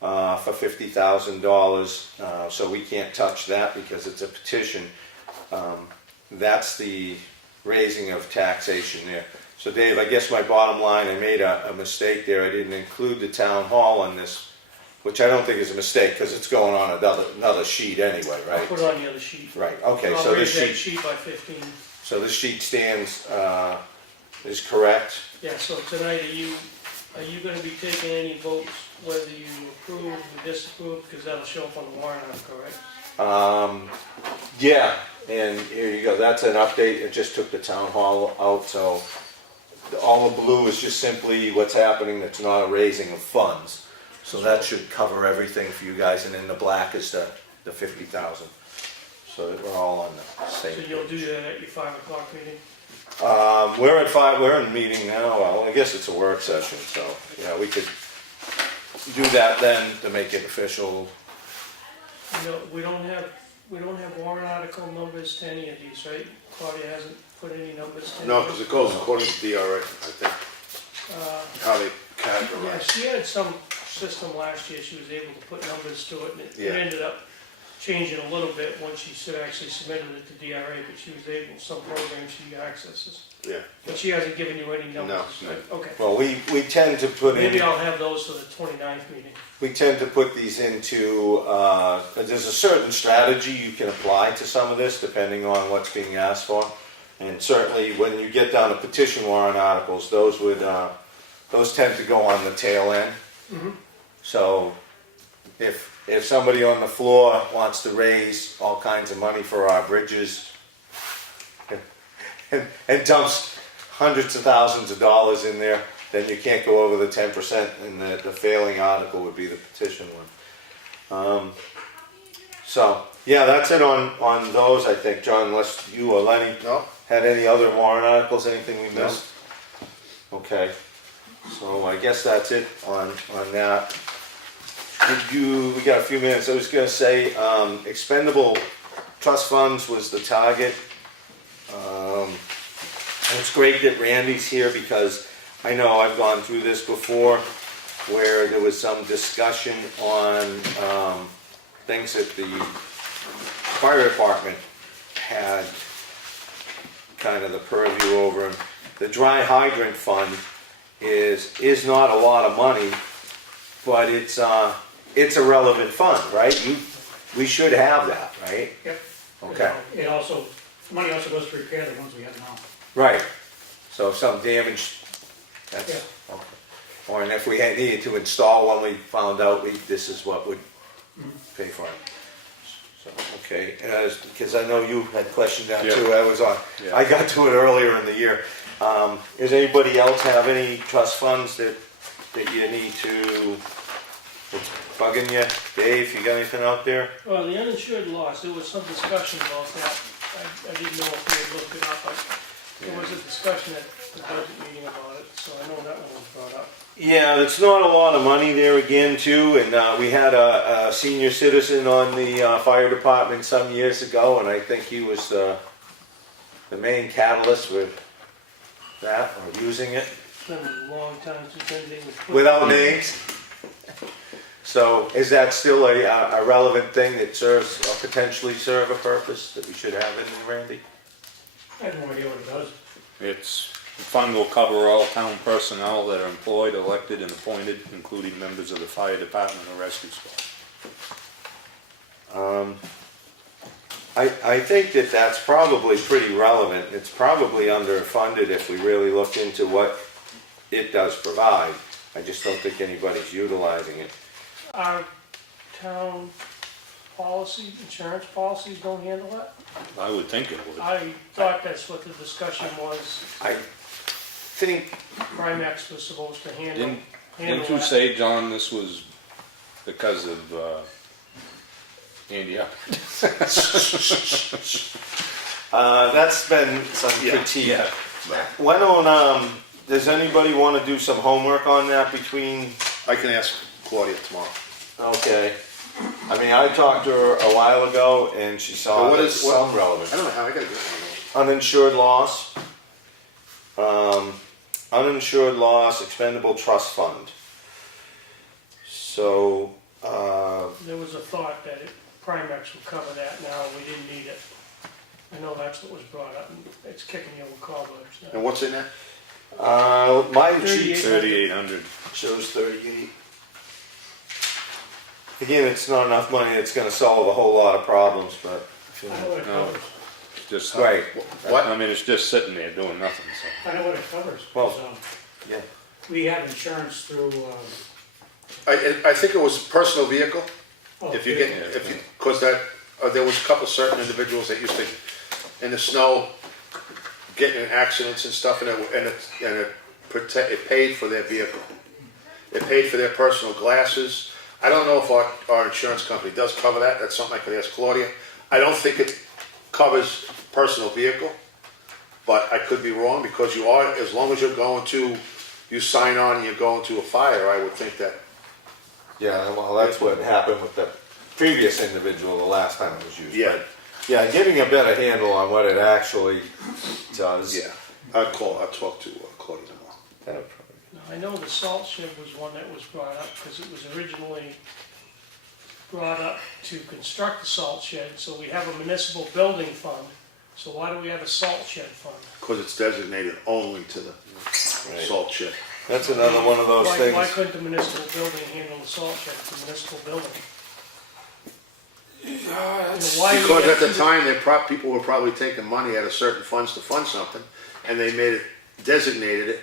for $50,000. So we can't touch that because it's a petition. That's the raising of taxation there. So Dave, I guess my bottom line, I made a mistake there. I didn't include the town hall on this, which I don't think is a mistake because it's going on another sheet anyway, I'll right? put it on the other sheet. Right, okay, I'll so this raise that sheet, sheet by 15. so this sheet stands, is correct. Yeah, so tonight, are you gonna be taking any votes whether you approve or disapprove, because that'll show up on the warrant article, right? Yeah, and here you go, that's an update, it just took the town hall out, so all the blue is just simply what's happening, that's not a raising of funds. So that should cover everything for you guys, and then the black is the 50,000. So that we're all on the same. So you'll do that at your 5 o'clock meeting? We're at 5, we're in meeting now, well, I guess it's a work session, so, yeah, we could do that then to make it official. You know, we don't have warrant article numbers to any of these, right? Claudia hasn't put any numbers to any No, of because them? it goes according to DRA, I think, how they Yeah, categorize. she had some system last year, she was able to put numbers to it, and it Yeah. ended up changing a little bit once she actually submitted it to DRA, but she was able, some programs she accesses. Yeah. But she hasn't given you any numbers, No. right? Okay. Well, we tend to put Maybe in, I'll have those for the 29th meeting. we tend to put these into, there's a certain strategy you can apply to some of this depending on what's being asked for. And certainly when you get down to petition warrant articles, those tend to go on the tail end. So if somebody on the floor wants to raise all kinds of money for our bridges and dumps hundreds of thousands of dollars in there, then you can't go over the 10%, and the failing article would be the petition one. So, yeah, that's it on those, I think, John, unless you or Lenny No? had any other warrant articles, anything we missed? Okay, so I guess that's it on that. We got a few minutes, I was gonna say, expendable trust funds was the target. And it's great that Randy's here because I know I've gone through this before where there was some discussion on things that the fire department had kind of the purview over. And the dry hydrant fund is not a lot of money, but it's a relevant fund, right? We should have that, right? Yep. Okay. It also, money also goes to repair the ones we have now. Right. So if something damaged, that's, Yeah. okay. Or and if we had needed to install one, we found out this is what would pay for it. So, okay, because I know you had questioned that too, Yeah. I got to it earlier in the year. Does anybody else have any trust funds that you need to, that's bugging you? Dave, you got anything out there? Well, the uninsured loss, there was some discussion about that. I didn't know if we had looked it up, but there was a discussion at the budget meeting about it, so I know that one was brought up. Yeah, it's not a lot of money there again too, and we had a senior citizen on the fire department some years ago, and I think he was the main catalyst with that, or using it, It's been a long time since anything was put. without names. So is that still a relevant thing that serves, or potentially serve a purpose that we should have in there, Randy? I have no idea what it does. The fund will cover all town personnel that are employed, elected, and appointed, including members of the fire department or rescue squad. I think that that's probably pretty relevant. It's probably underfunded if we really look into what it does provide. I just don't think anybody's utilizing it. Our town policy, insurance policies don't handle that? I would think it would. I thought that's what the discussion was. I think, Primex was supposed to handle Didn't you that. say, John, this was because of Andy? that's been some critique. Yeah. Why don't, does anybody want to do some homework on that between, I can ask Claudia tomorrow. okay. I mean, I talked to her a while ago and she saw But what there's is- what- some relevance. I don't know how, I gotta get one of Uninsured loss, uninsured loss, expendable trust fund. So, There was a thought that Primex would cover that now, we didn't need it. I know that's what was brought up, and it's kicking the old cobwebs those. now. And what's in there? my sheet 3,800. shows 38. Again, it's not enough money that's gonna solve a whole lot of problems, but. I know what it No. covers. Just, Right, What? I mean, it's just sitting there doing nothing, so. I know what it covers. Well- 'cause, yeah. we have insurance through, I think it was personal vehicle. oh, If you get, Yeah. if you, cause that, there was a couple certain individuals that used to, in the snow, getting in accidents and stuff, and it paid for their vehicle. It paid for their personal glasses. I don't know if our insurance company does cover that, that's something I could ask Claudia. I don't think it covers personal vehicle, but I could be wrong, because you are, as long as you're going to, you sign on and you're going to a fire, I would think that. Yeah, well, that's what happened with the previous individual the last time it was used. Yeah. But, yeah, getting a better handle on what it actually does. Yeah, I'd talk to Claudia tomorrow. That would probably- Now, I know the salt shed was one that was brought up, because it was originally brought up to construct the salt shed, so we have a municipal building fund, so why do we have a salt shed fund? Because it's designated only to the salt shed. That's another one of those Why things. couldn't the municipal building handle the salt shed, it's a municipal building? You know, why do we Because get at the to time, people were probably taking money out of certain funds to fund something, and they designated it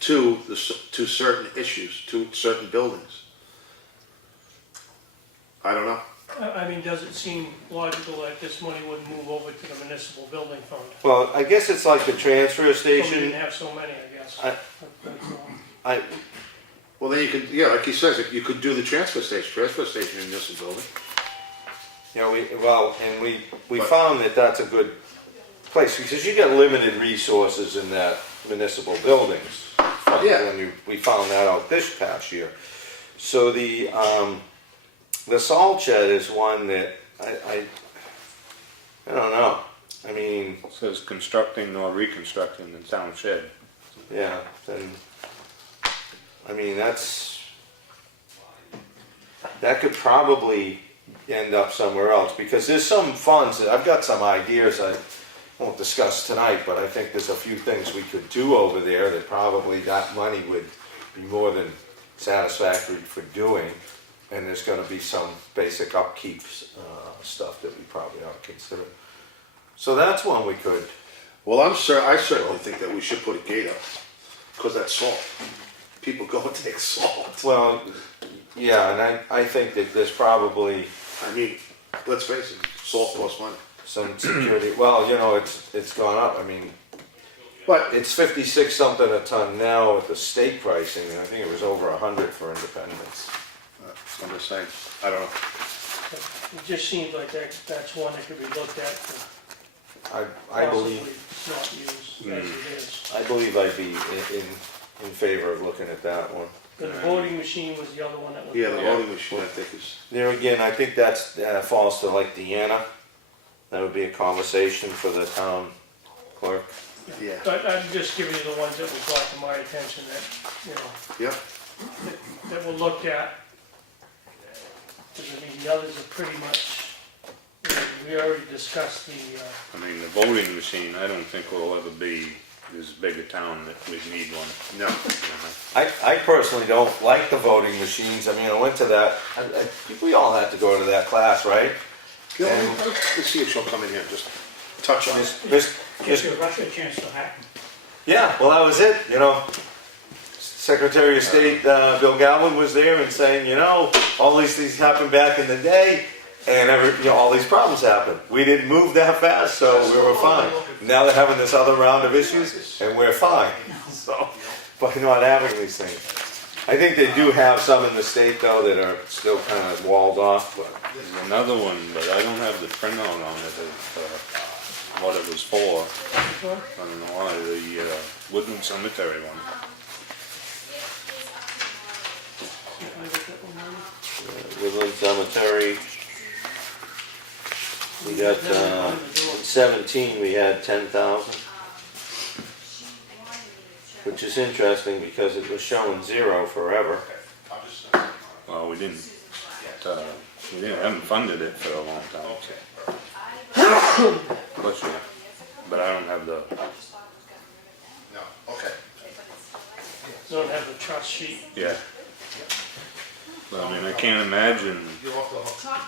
to certain issues, to certain buildings. I don't know. I mean, does it seem logical that this money would move over to the municipal building fund? Well, I guess it's like the transfer So we station. didn't have so many, I guess. That's all. I, Well, then you could, yeah, like he says, you could do the transfer station in municipal building. You know, we found that that's a good place, because you got limited resources in that municipal buildings. Yeah. We found that out this past year. So the salt shed is one that I don't know. I mean, It says constructing or reconstructing the town shed. yeah, then, I mean, that could probably end up somewhere else, because there's some funds that, I've got some ideas I won't discuss tonight, but I think there's a few things we could do over there that probably that money would be more than satisfactory for doing, and there's gonna be some basic upkeep stuff that we probably ought to consider. So that's one we could. Well, I certainly think that we should put a gate up, because that's salt. People go and take salt. Well, yeah, and I think that there's probably I mean, let's face it, salt costs money. some security, well, you know, it's gone up, I mean, But, it's 56 something a ton now with the state pricing, and I think it was over 100 for independence. I'm just saying, I don't know. It just seems like that's one that could be looked at for I possibly believe, not used as it is. I believe I'd be in favor of looking at that one. But the voting machine was the other one that was. Yeah, the voting machine, I think is, There again, I think that's, falls to like Deanna, that would be a conversation for the town clerk. yeah, But I'm just giving you the ones that were brought to my attention that, you know, yeah. that were looked at. Because I mean, the others are pretty much, you know, we already discussed the, I mean, the voting machine, I don't think will ever be as big a town that we'd need one. No. I personally don't like the voting machines, I mean, I went to that, we all had to go to that class, right? Yeah, let's see if she'll come in here and just touch on it. Gives you a chance to happen. Yeah, well, that was it, you know. Secretary of State, Bill Galvin was there and saying, you know, all these things happened back in the day, and all these problems happened. We didn't move that fast, so we were fine. Now they're having this other round of issues, and we're fine. So, by not having these things. I think they do have some in the state, though, that are still kind of walled off, but. There's another one, but I don't have the printout on it of what it was for. I don't know why, the Woodland Cemetery one. Woodland Cemetery. We got, 17, we had 10,000. Which is interesting because it was showing 0 forever. Well, we haven't funded it for a long time, so. Bless you. But I don't have the, No, okay. don't have the trust sheet. yeah. But I mean, I can't imagine, You're off the hook.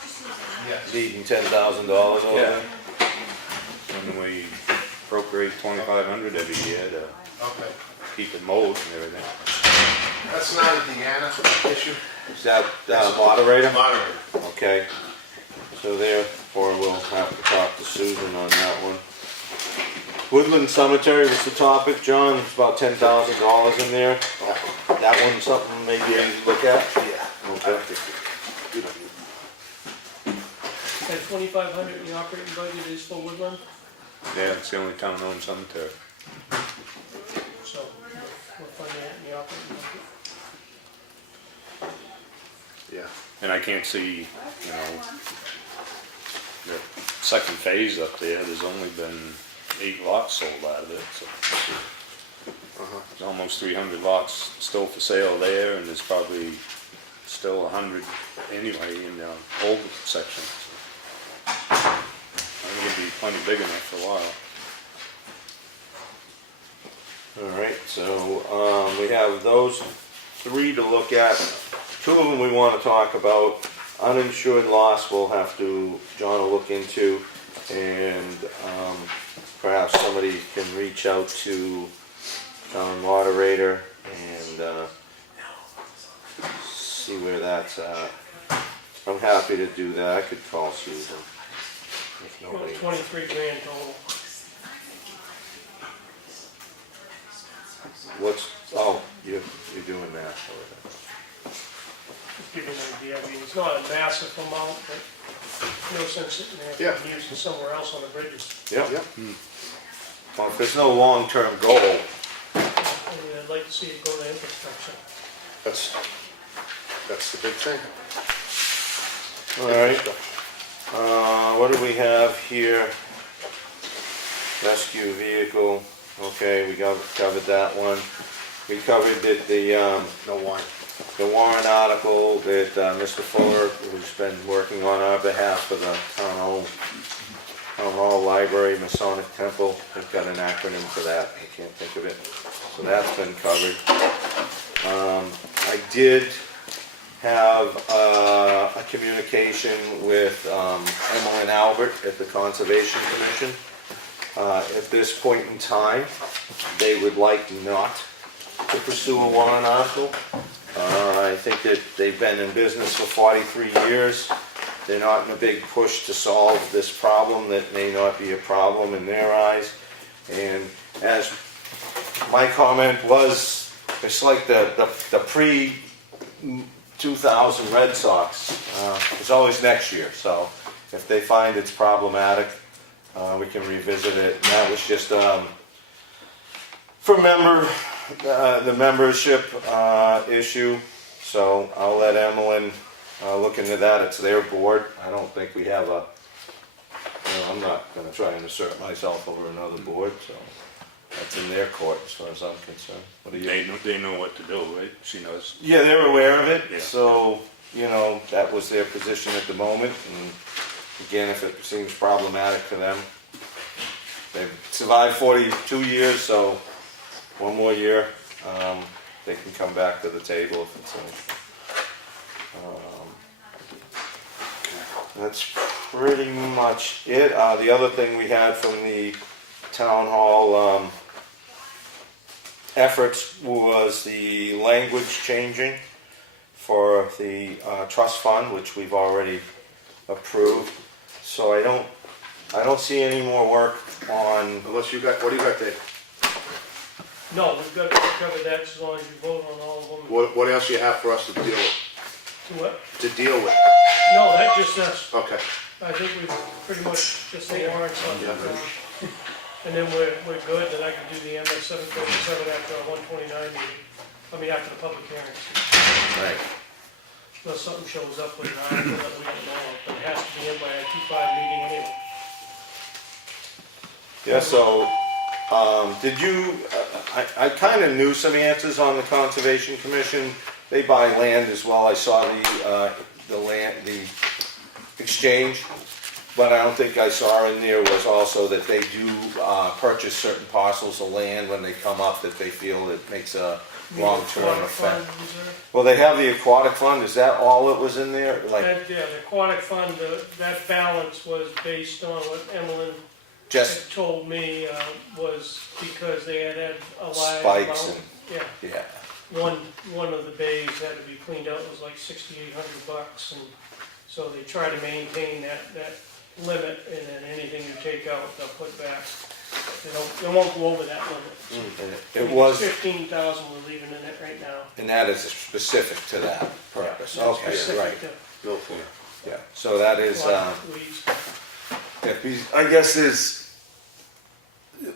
Yes. Needing $10,000 over yeah, there. when we appropriate 2,500 every year to Okay. keep it mowed and everything. That's not a Deanna issue. Is that moderator? Moderator. Okay. So therefore, we'll have to talk to Susan on that one. Woodland Cemetery was the topic, John. It's about $10,000 in there. That one's something maybe you look at? Yeah. Okay. We don't need And 2,500 in the operating budget is for Woodland, Yeah, it's the only town-owned cemetery. so we're funding it in the operating budget. Yeah. And I can't see, you know, the second phase up there, there's only been 8 lots sold out of it, so. There's almost 300 lots still for sale there, and there's probably still 100 anyway in the old section. So I think it'd be plenty big enough for a while. All right, so we have those 3 to look at. 2 of them we want to talk about. Uninsured loss we'll have to, John will look into, and perhaps somebody can reach out to town moderator and see where that's at. I'm happy to do that. I could call Susan. If Well, nobody. 23 grand total. You're doing that. Just give you an idea, I mean, it's not a massive amount, but no sense sitting there, Yeah. and using somewhere else on the bridges. Yep. Yeah. Well, if there's no long-term goal, I mean, I'd like to see it go to infrastructure. That's the big thing. all right. What do we have here? Rescue vehicle, okay, we covered that one. We covered No wine. the warrant article that Mr. Fuller, who's been working on our behalf for the town hall library, Masonic Temple, they've got an acronym for that, I can't think of it. So that's been covered. I did have a communication with Emily Albert at the Conservation Commission. At this point in time, they would like not to pursue a warrant article. I think that they've been in business for 43 years. They're not in a big push to solve this problem that may not be a problem in their eyes. And as my comment was, it's like the pre-2000 Red Sox. It's always next year, so if they find it's problematic, we can revisit it. And that was just for the membership issue. So I'll let Emmeline look into that. It's their board. I don't think we have I'm not going to try and assert myself over another board. So that's in their court as far as I'm concerned. What do you? They know what to do, right? She knows. Yeah, they're aware of it. Yeah. So that was their position at the moment. And again, if it seems problematic for them, they've survived 42 years, so one more year, they can come back to the table if it's an issue. That's pretty much it. The other thing we had from the town hall efforts was the language changing for the trust fund, which we've already approved. So I don't see any more work on. Unless you got, what do you got there? No, we've got to cover that as long as you vote on all of them. What else you have for us to deal with? To what? To deal with? No, that's just us. Okay. I think we've pretty much just the warrants on Yeah. and then we're good, then I can do the MS 737 after our 129 meeting. I mean, after the public hearings. Right. Unless something shows up with an article that we don't know of, but it has to be in by a 2-5 meeting anyway. Yeah, so, did you, I kind of knew some answers on the Conservation Commission. They buy land as well. I saw the exchange, but I don't think I saw in there was also that they do purchase certain parcels of land when they come up that they feel it makes a long-term Aquatic effect. fund reserve. Well, they have the aquatic fund. Is that all that was in there? Like, Yeah, the aquatic fund, that balance was based on what Emmeline just had told me, was because they had a live spikes amount. and, Yeah, yeah. one of the bays had to be cleaned out, it was like $6,800, and so they try to maintain that limit, and then anything you take out, they'll put back. They won't go over that limit. And it was, 15,000 we're leaving in it right now. and that is specific to that purpose. Yeah, Okay, specific right. to Go for it. Yeah, so that is, weeds. I guess there's,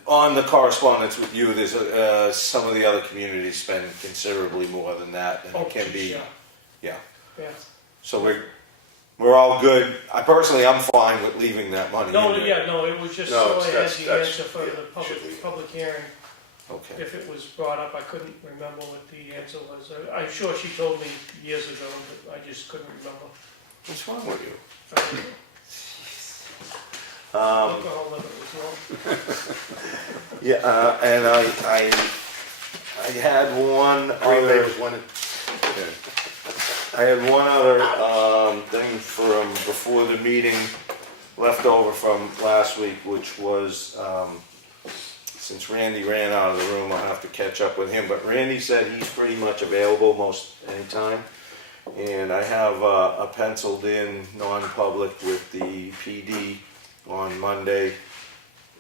on the correspondence with you, there's some of the other communities spend considerably more than that, and Oh, it can be, yeah, yeah. yeah. So we're all good. I'm fine with leaving that money No, in there. yeah, no, it was just No, so I had that's- the that's- answer for yeah, the should be. public hearing. Okay. If it was brought up, I couldn't remember what the answer was. I'm sure she told me years ago, but I just couldn't remember. What's wrong with you? Alcohol limit was low. Yeah, and I had one Green Bay other. was winning. I had one other thing from before the meeting, left over from last week, which was, since Randy ran out of the room, I'll have to catch up with him, but Randy said he's pretty much available most anytime. And I have a penciled in non-public with the PD on Monday,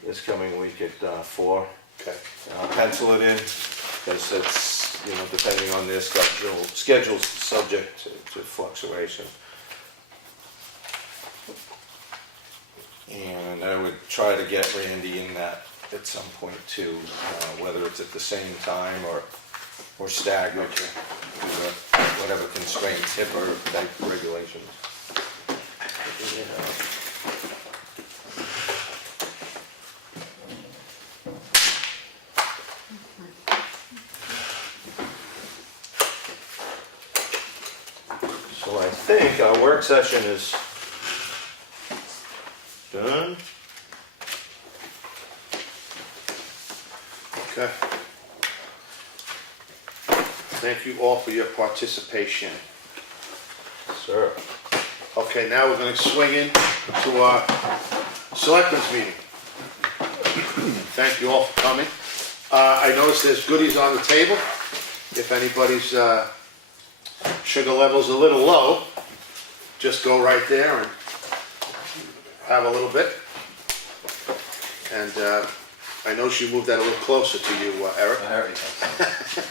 this coming week at 4. Okay. I'll pencil it in, because it's, depending on their schedule's subject to fluctuation. And I would try to get Randy in that at some point too, whether it's at the same time or staggered, due to whatever constraints, HIPAA type regulations. So I think our work session is done. Okay. Thank you all for your participation. Sir. Okay, now we're gonna swing in to our selectmen's meeting. Thank you all for coming. I noticed there's goodies on the table. If anybody's sugar level's a little low, just go right there and have a little bit. And I know she moved that a little closer to you, Eric. I already have some.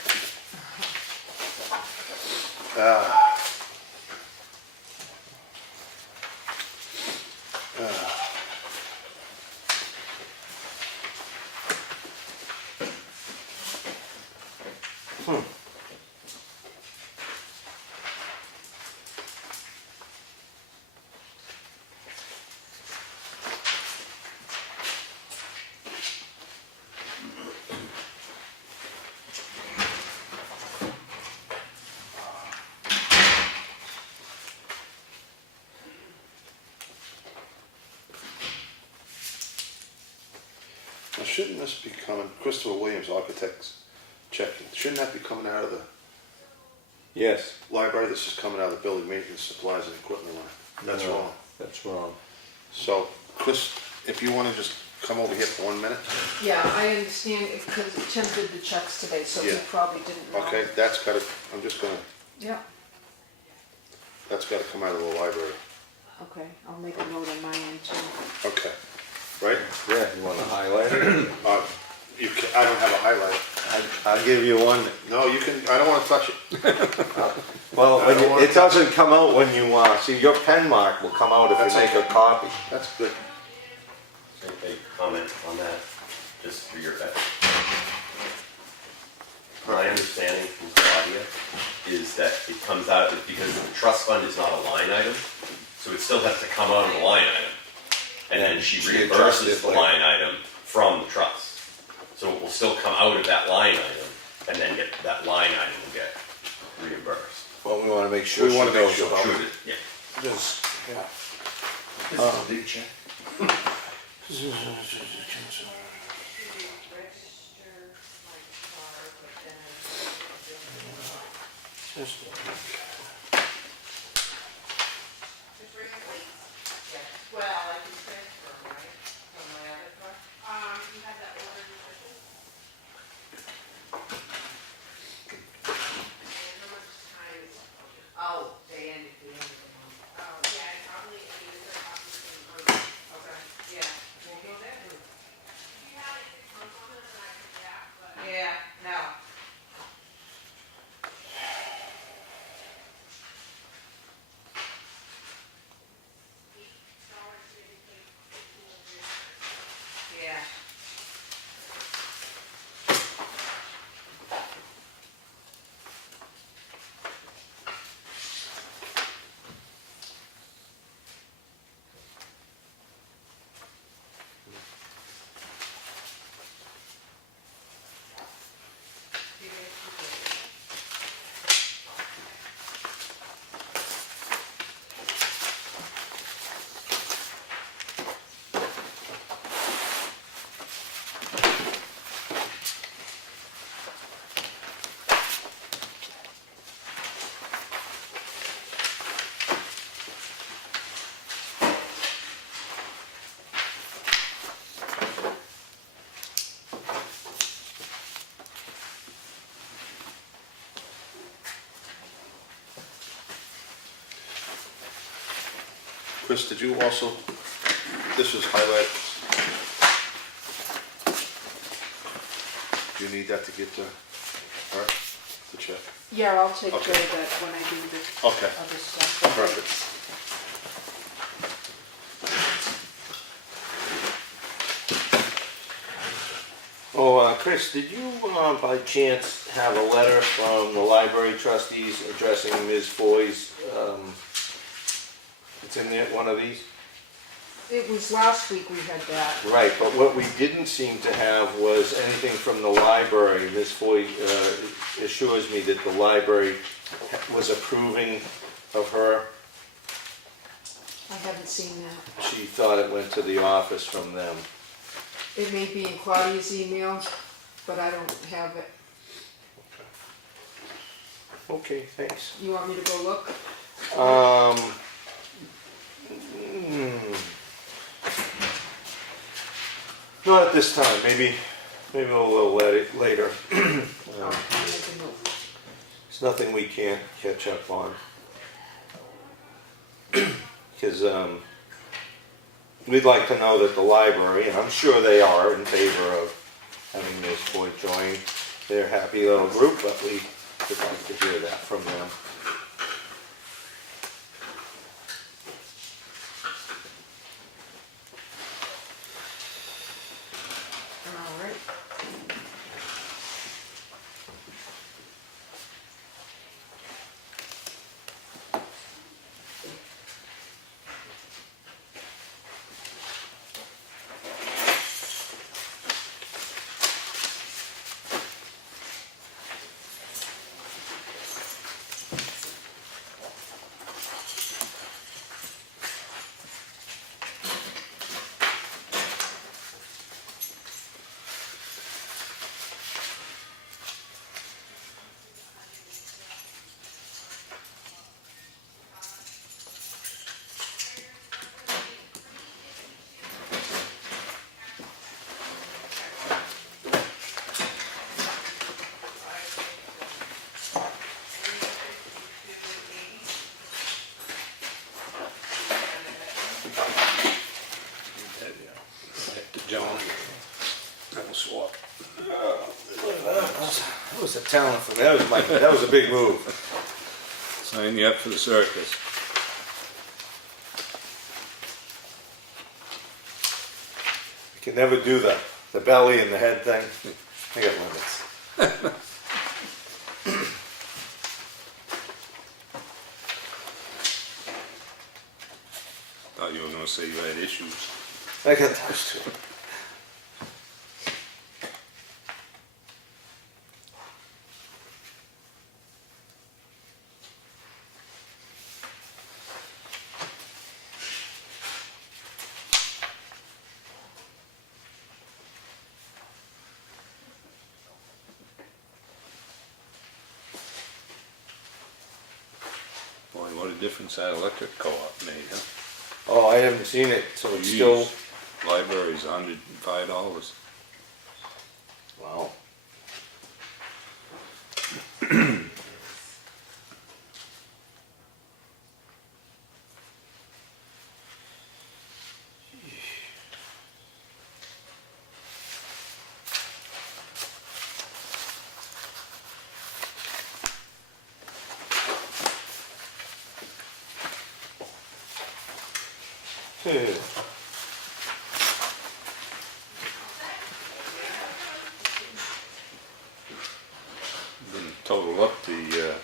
Now, shouldn't this be coming, Christopher Williams, Architects, checking, shouldn't that be coming out of the Yes. library? This is coming out of the building maintenance supplies and equipment line. That's No, wrong. That's wrong. So, Chris, if you wanna just come over here for 1 minute? Yeah, I understand, because Tim did the checks today, so he Yeah. probably didn't know. Okay, that's gotta, I'm just gonna, Yeah, that's gotta come out of the library. okay, I'll make a note on my end too. Okay, right? Yeah, you want to highlight it? I don't have a highlight. I'll give you one. No, you can, I don't wanna touch it. Well, I don't want it doesn't come out when you, see, your pen mark will come out if That's you make okay. a copy. That's good. A comment on that, just for your benefit. My understanding from Claudia is that it comes out, because the trust fund is not a line item, so it still has to come out of the line item. And then she She adjusts reimburses it the later. line item from the trust. So it will still come out of that line item, and then that line item will get reimbursed. Well, we want to make sure We she wanna make knows sure. about Should it. it? Yeah. Just, yeah. This is a big check. Well, I can transfer, right, from my other car? You had that order decision? And how much time is it? Oh, they ended the month. Oh, yeah, I probably, I mean, it's a copy from the group. Okay, yeah, we'll go there. If you had it 6 months on it, then I could react, but. Yeah, no. $8 to indicate 15 of your. Yeah. Chris, did you also, this was highlight. Do you need that to get to, all right, to check? Yeah, I'll take care Okay. of that when I do the Okay, other stuff. perfect. Oh, Chris, did you, by chance, have a letter from the library trustees addressing Ms. Foy's, it's in there, one of these? It was last week we had that. Right, but what we didn't seem to have was anything from the library. Ms. Foy assures me that the library was approving of her. I haven't seen that. She thought it went to the office from them. It may be in Claudia's email, but I don't have it. Okay, thanks. You want me to go look? Not at this time, maybe a little later. I'll make a note. It's nothing we can't catch up on. Because we'd like to know that the library, and I'm sure they are in favor of having Ms. Foy join their happy little group, but we would like to hear that from them. All right. John, that was swap. That was a talent for me. That was a big move. Sign you up for the circus. You can never do the belly and the head thing. I got limits. Thought you were gonna say you had issues. I got those too. Boy, what a difference that electric co-op made, huh? Oh, I haven't seen it, so it's Used still. Library's $105. Wow. Didn't total up the,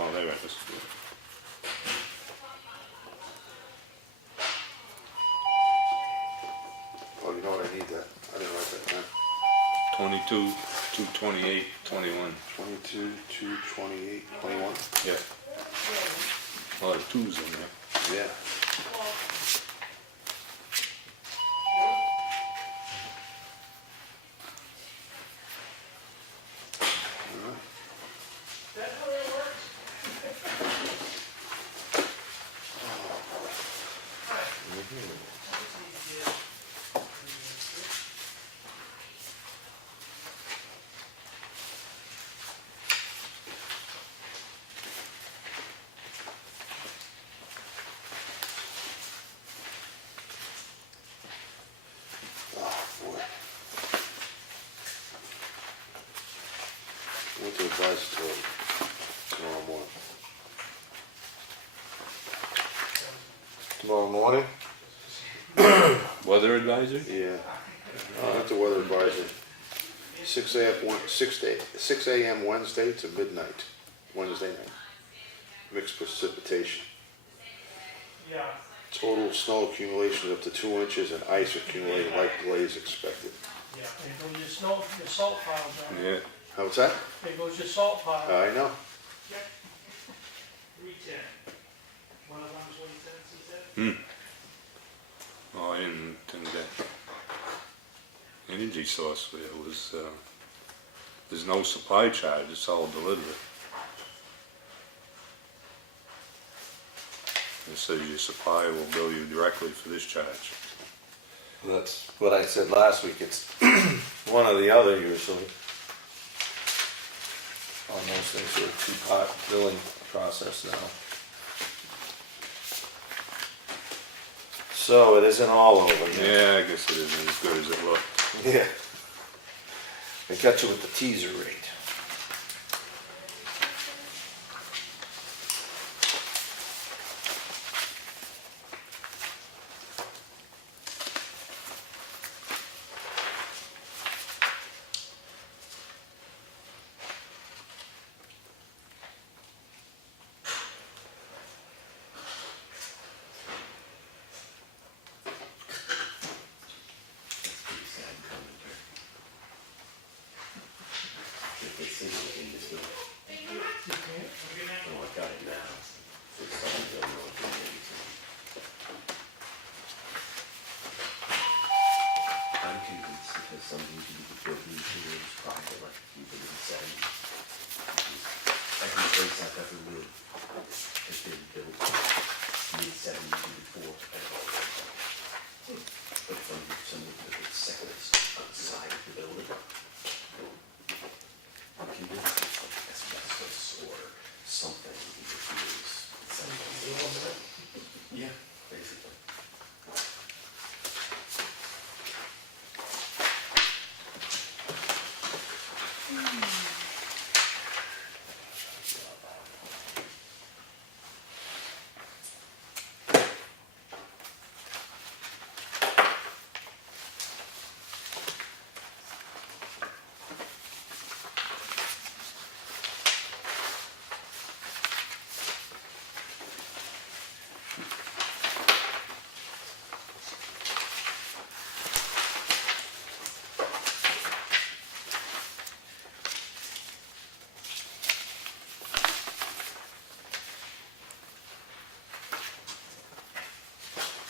oh, there it is. Oh, you know what, I need that. I didn't write that down. 22, 228, 21. 22, 2, 28, 21? Yeah. A lot of twos in there. Yeah. I went to advise till tomorrow morning. Tomorrow morning? Weather advisory? Yeah. I went to weather advisory. 6 a.m. Wednesday to midnight, Wednesday night. Mixed precipitation. Yeah. Total snow accumulation up to 2 inches and ice accumulated like delays expected. Yeah. There goes your salt pile, John. Yeah, How's that? There goes your salt pile. I know. 310. One of them's 110, he said? well, I didn't think that energy source there was, there's no supply charge, it's all delivered. It says your supplier will bill you directly for this charge. That's what I said last week, it's one or the other usually. On those things are a two-part billing process now. So it isn't all over yet. Yeah, I guess it isn't as good as it looked. Yeah. They got you with the teaser rate.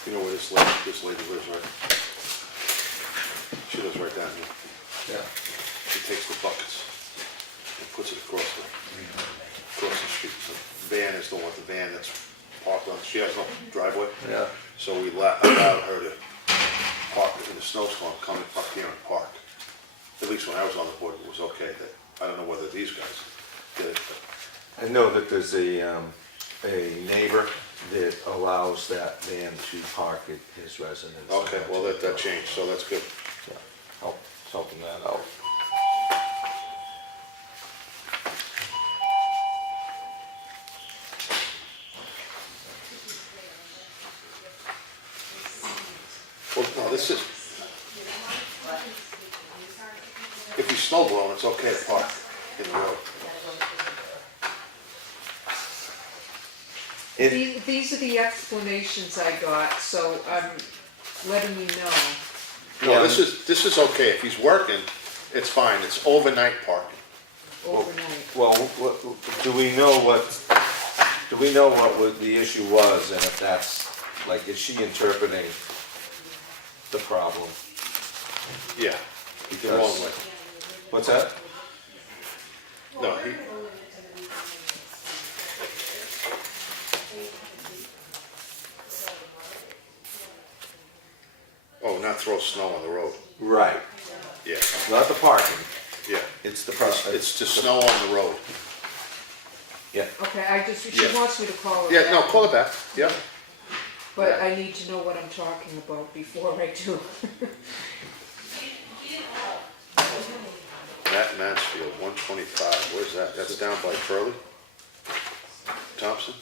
You know where this lady lives, right? She lives right down here. Yeah. She takes the buckets and puts it across the street. The van is the one, the van that's parked on, she has no driveway. Yeah. So we allowed her to park in the snowstorm, come up here and park. At least when I was on the board, it was okay. That I don't know whether these guys did it, but I know that there's a neighbor that allows that van to park at his residence. okay, well, that changed, so that's good. Yeah, helping that out. Well, no, this is, if you snow blowing, it's okay to park in the road. These are the explanations I got, so I'm letting you know. No, this is okay. If he's working, it's fine. It's overnight parking. Overnight. Well, do we know what the issue was, and if that's, like, is she interpreting the problem? Yeah, the wrong way. What's that? No, oh, not throw snow on the road. Right, Yeah, not the parking, yeah. it's the It's just snow on the road. Yeah. Okay, she Yeah. wants me to call her Yeah, back. no, call it back. Yeah. But I need to know what I'm talking about before I do. Matt Mansfield, 125. Where's that? That's down by Furley? Thompson?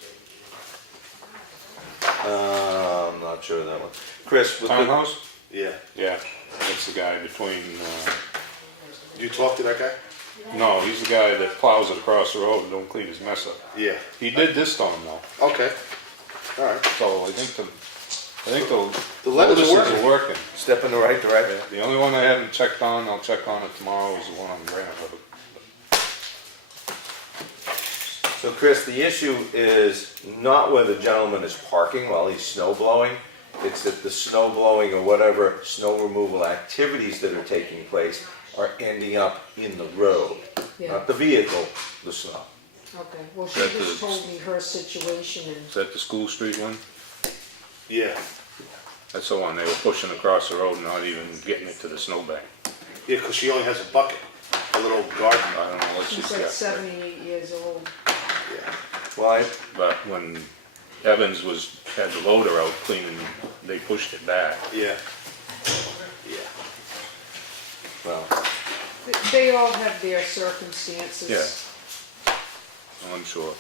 I'm not sure of that one. Chris, with the, Townhouse? Yeah. Yeah, that's the guy between Did you talk to that guy? No, he's the guy that plows it across the road and don't clean his mess up. Yeah. He did this storm though, Okay. All right. so I think The letters are notices working. Step in the right direction. The only one I haven't checked on, I'll check on it tomorrow, is the one on Granite Road. So Chris, the issue is not where the gentleman is parking while he's snow blowing. It's that the snow blowing or whatever snow removal activities that are taking place are ending up in the road. Yeah. Not the vehicle, the snow. Okay, well, she That's just a- told me her situation and, Is that the School Street one? Yeah. That's the one, they were pushing across the road, not even getting it to the snowbank. Yeah, because she only has a bucket, a little garden. I don't know what she's she's like got. 78 years old. Yeah. Well, But when Evans had the loader out cleaning, they pushed it back. Yeah. Yeah. well, They all have their circumstances. Yeah. I'm sure.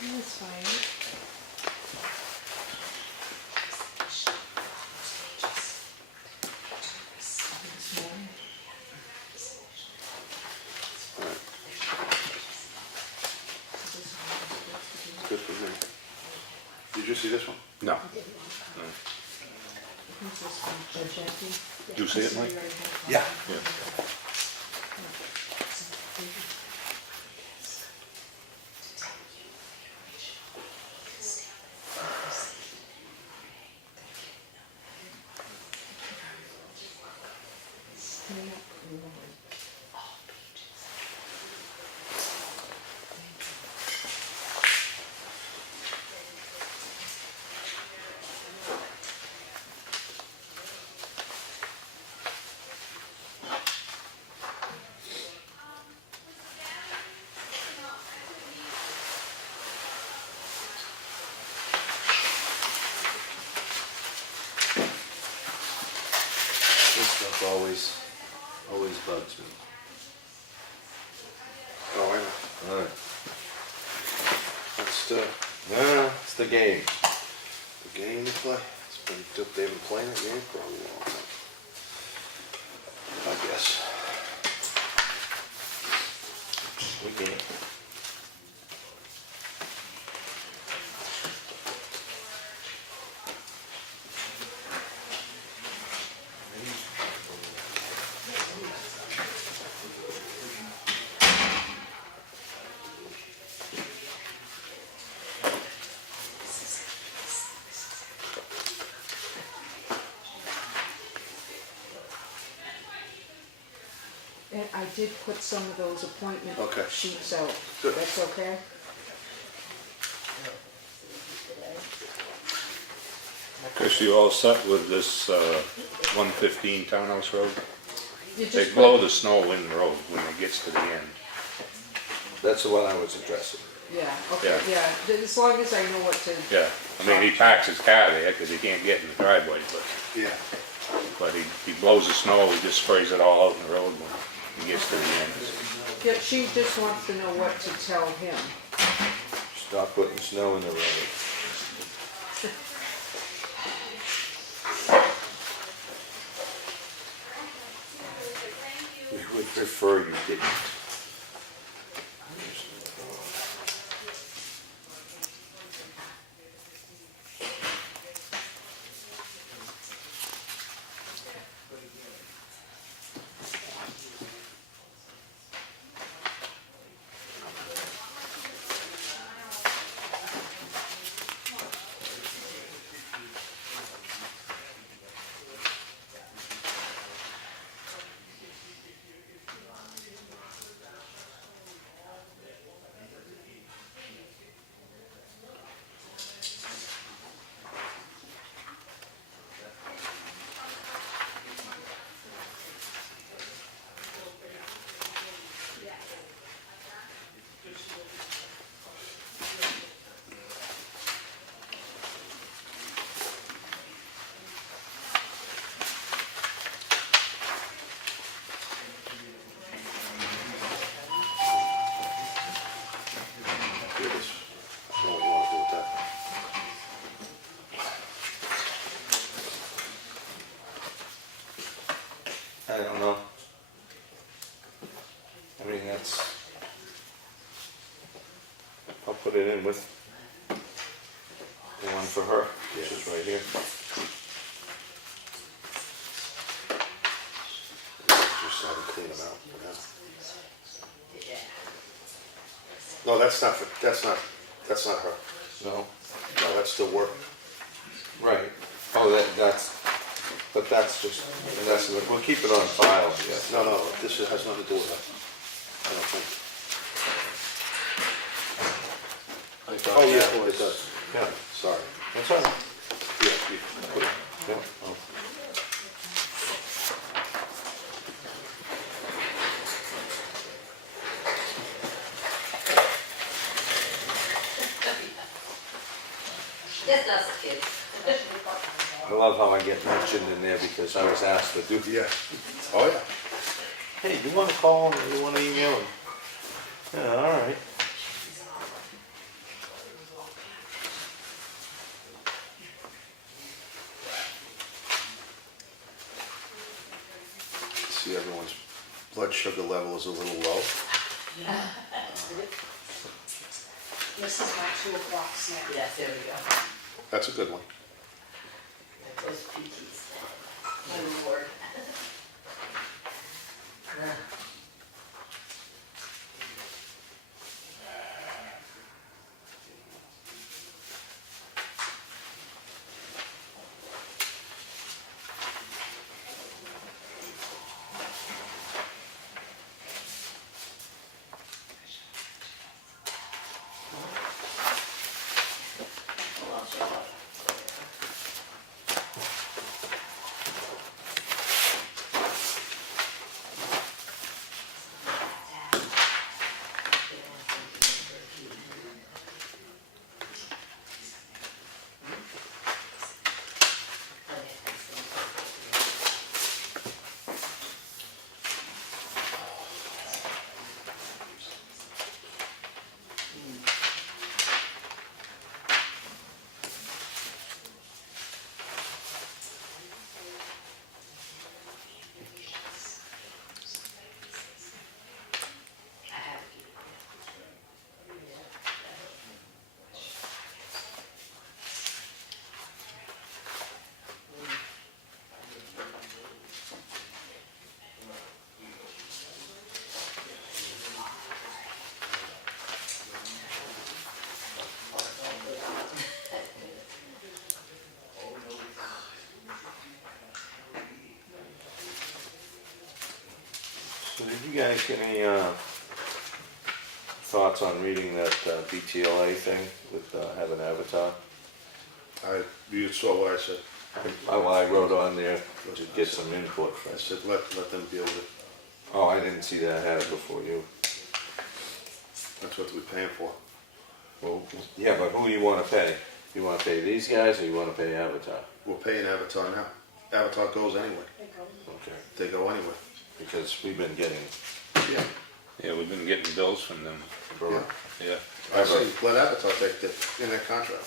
That's fine. Good for me. Did you see this one? No. Who's this one? Jackie? Did you see it, Mike? yeah. Yeah. This stuff always bugs me. Oh, I know. All right. That's No, it's the game. the game to play. They've been playing that game for a long time. I guess. The game. And I did put some of those appointment Okay. sheets out. Good. That's okay? Chris, you all set with this 115 Townhouse Road? You They just blow put- the snow in the road when it gets to the end. That's the one I was addressing. Yeah, okay, yeah, as long as I know what to. Yeah, I mean, he parks his car there because he can't get in the driveway, Yeah. but he blows the snow, he just sprays it all out in the road when he gets to the end. Yeah, she just wants to know what to tell him. Stop putting snow in the road. We would prefer you didn't. I don't know. I mean, I'll put it in with the one for her, which is right here. Just have to clean it out for now. No, that's not her. No? No, that's the work. Right. Oh, but that's just, we'll keep it on file, yeah. No, this has nothing to do with that. I don't think. I thought Oh, yeah, that was- it does. Yeah, Sorry. that's all right. Yeah, you put it. Yeah. Oh. Just us kids. I love how I get mentioned in there because I was asked to do. Yeah. Oh, yeah. Hey, do you want to call him or you want to email him? Yeah, all right. See, everyone's blood sugar level is a little low. This is my 2 o'clock snack. Yes, there we go. That's a good one. Those PTs. My lord. So did you guys get any thoughts on reading that BTLA thing with having Avatar? You saw what I said. Well, I wrote on there to get some input I from. said, let them deal with it. Oh, I didn't see that had it before you. That's what we're paying for. Well, yeah, but who do you want to pay? You want to pay these guys or you want to pay Avatar? We're paying Avatar now. Avatar goes anyway. Okay. They go anyway. Because we've been getting, Yeah. Yeah, we've been getting bills from them. Yeah. Yeah. I say, let Avatar take it in their contract.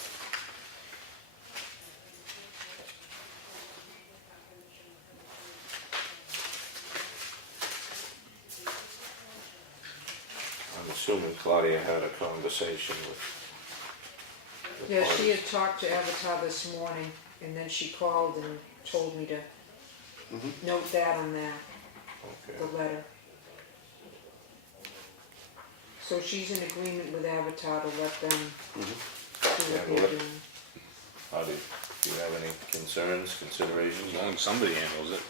I'm assuming Claudia had a conversation with. the Yeah, she parties. had talked to Avatar this morning, and then she called and told me to note that on that, Okay. the letter. So she's in agreement with Avatar to let them do Yeah, what well, they're let- doing. How do you have any concerns, considerations? As long as somebody handles it.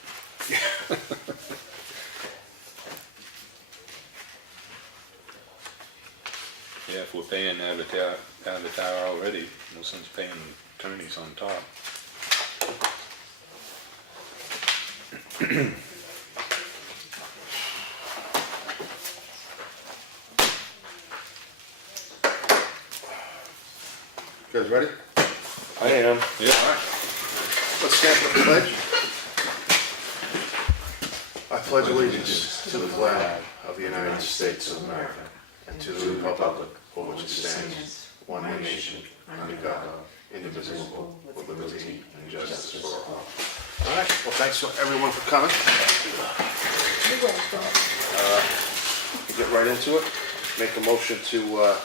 Yeah, if we're paying Avatar already, no sense paying attorneys on top. You guys ready? I am. Yeah, all right. Let's stand for the pledge. I pledge allegiance to the flag of the United States of America and to the republic for which it stands, one nation, under God, indivisible, with liberty and justice for all. All right, well, thanks everyone for coming. You're welcome. We'll get right into it. Make a motion to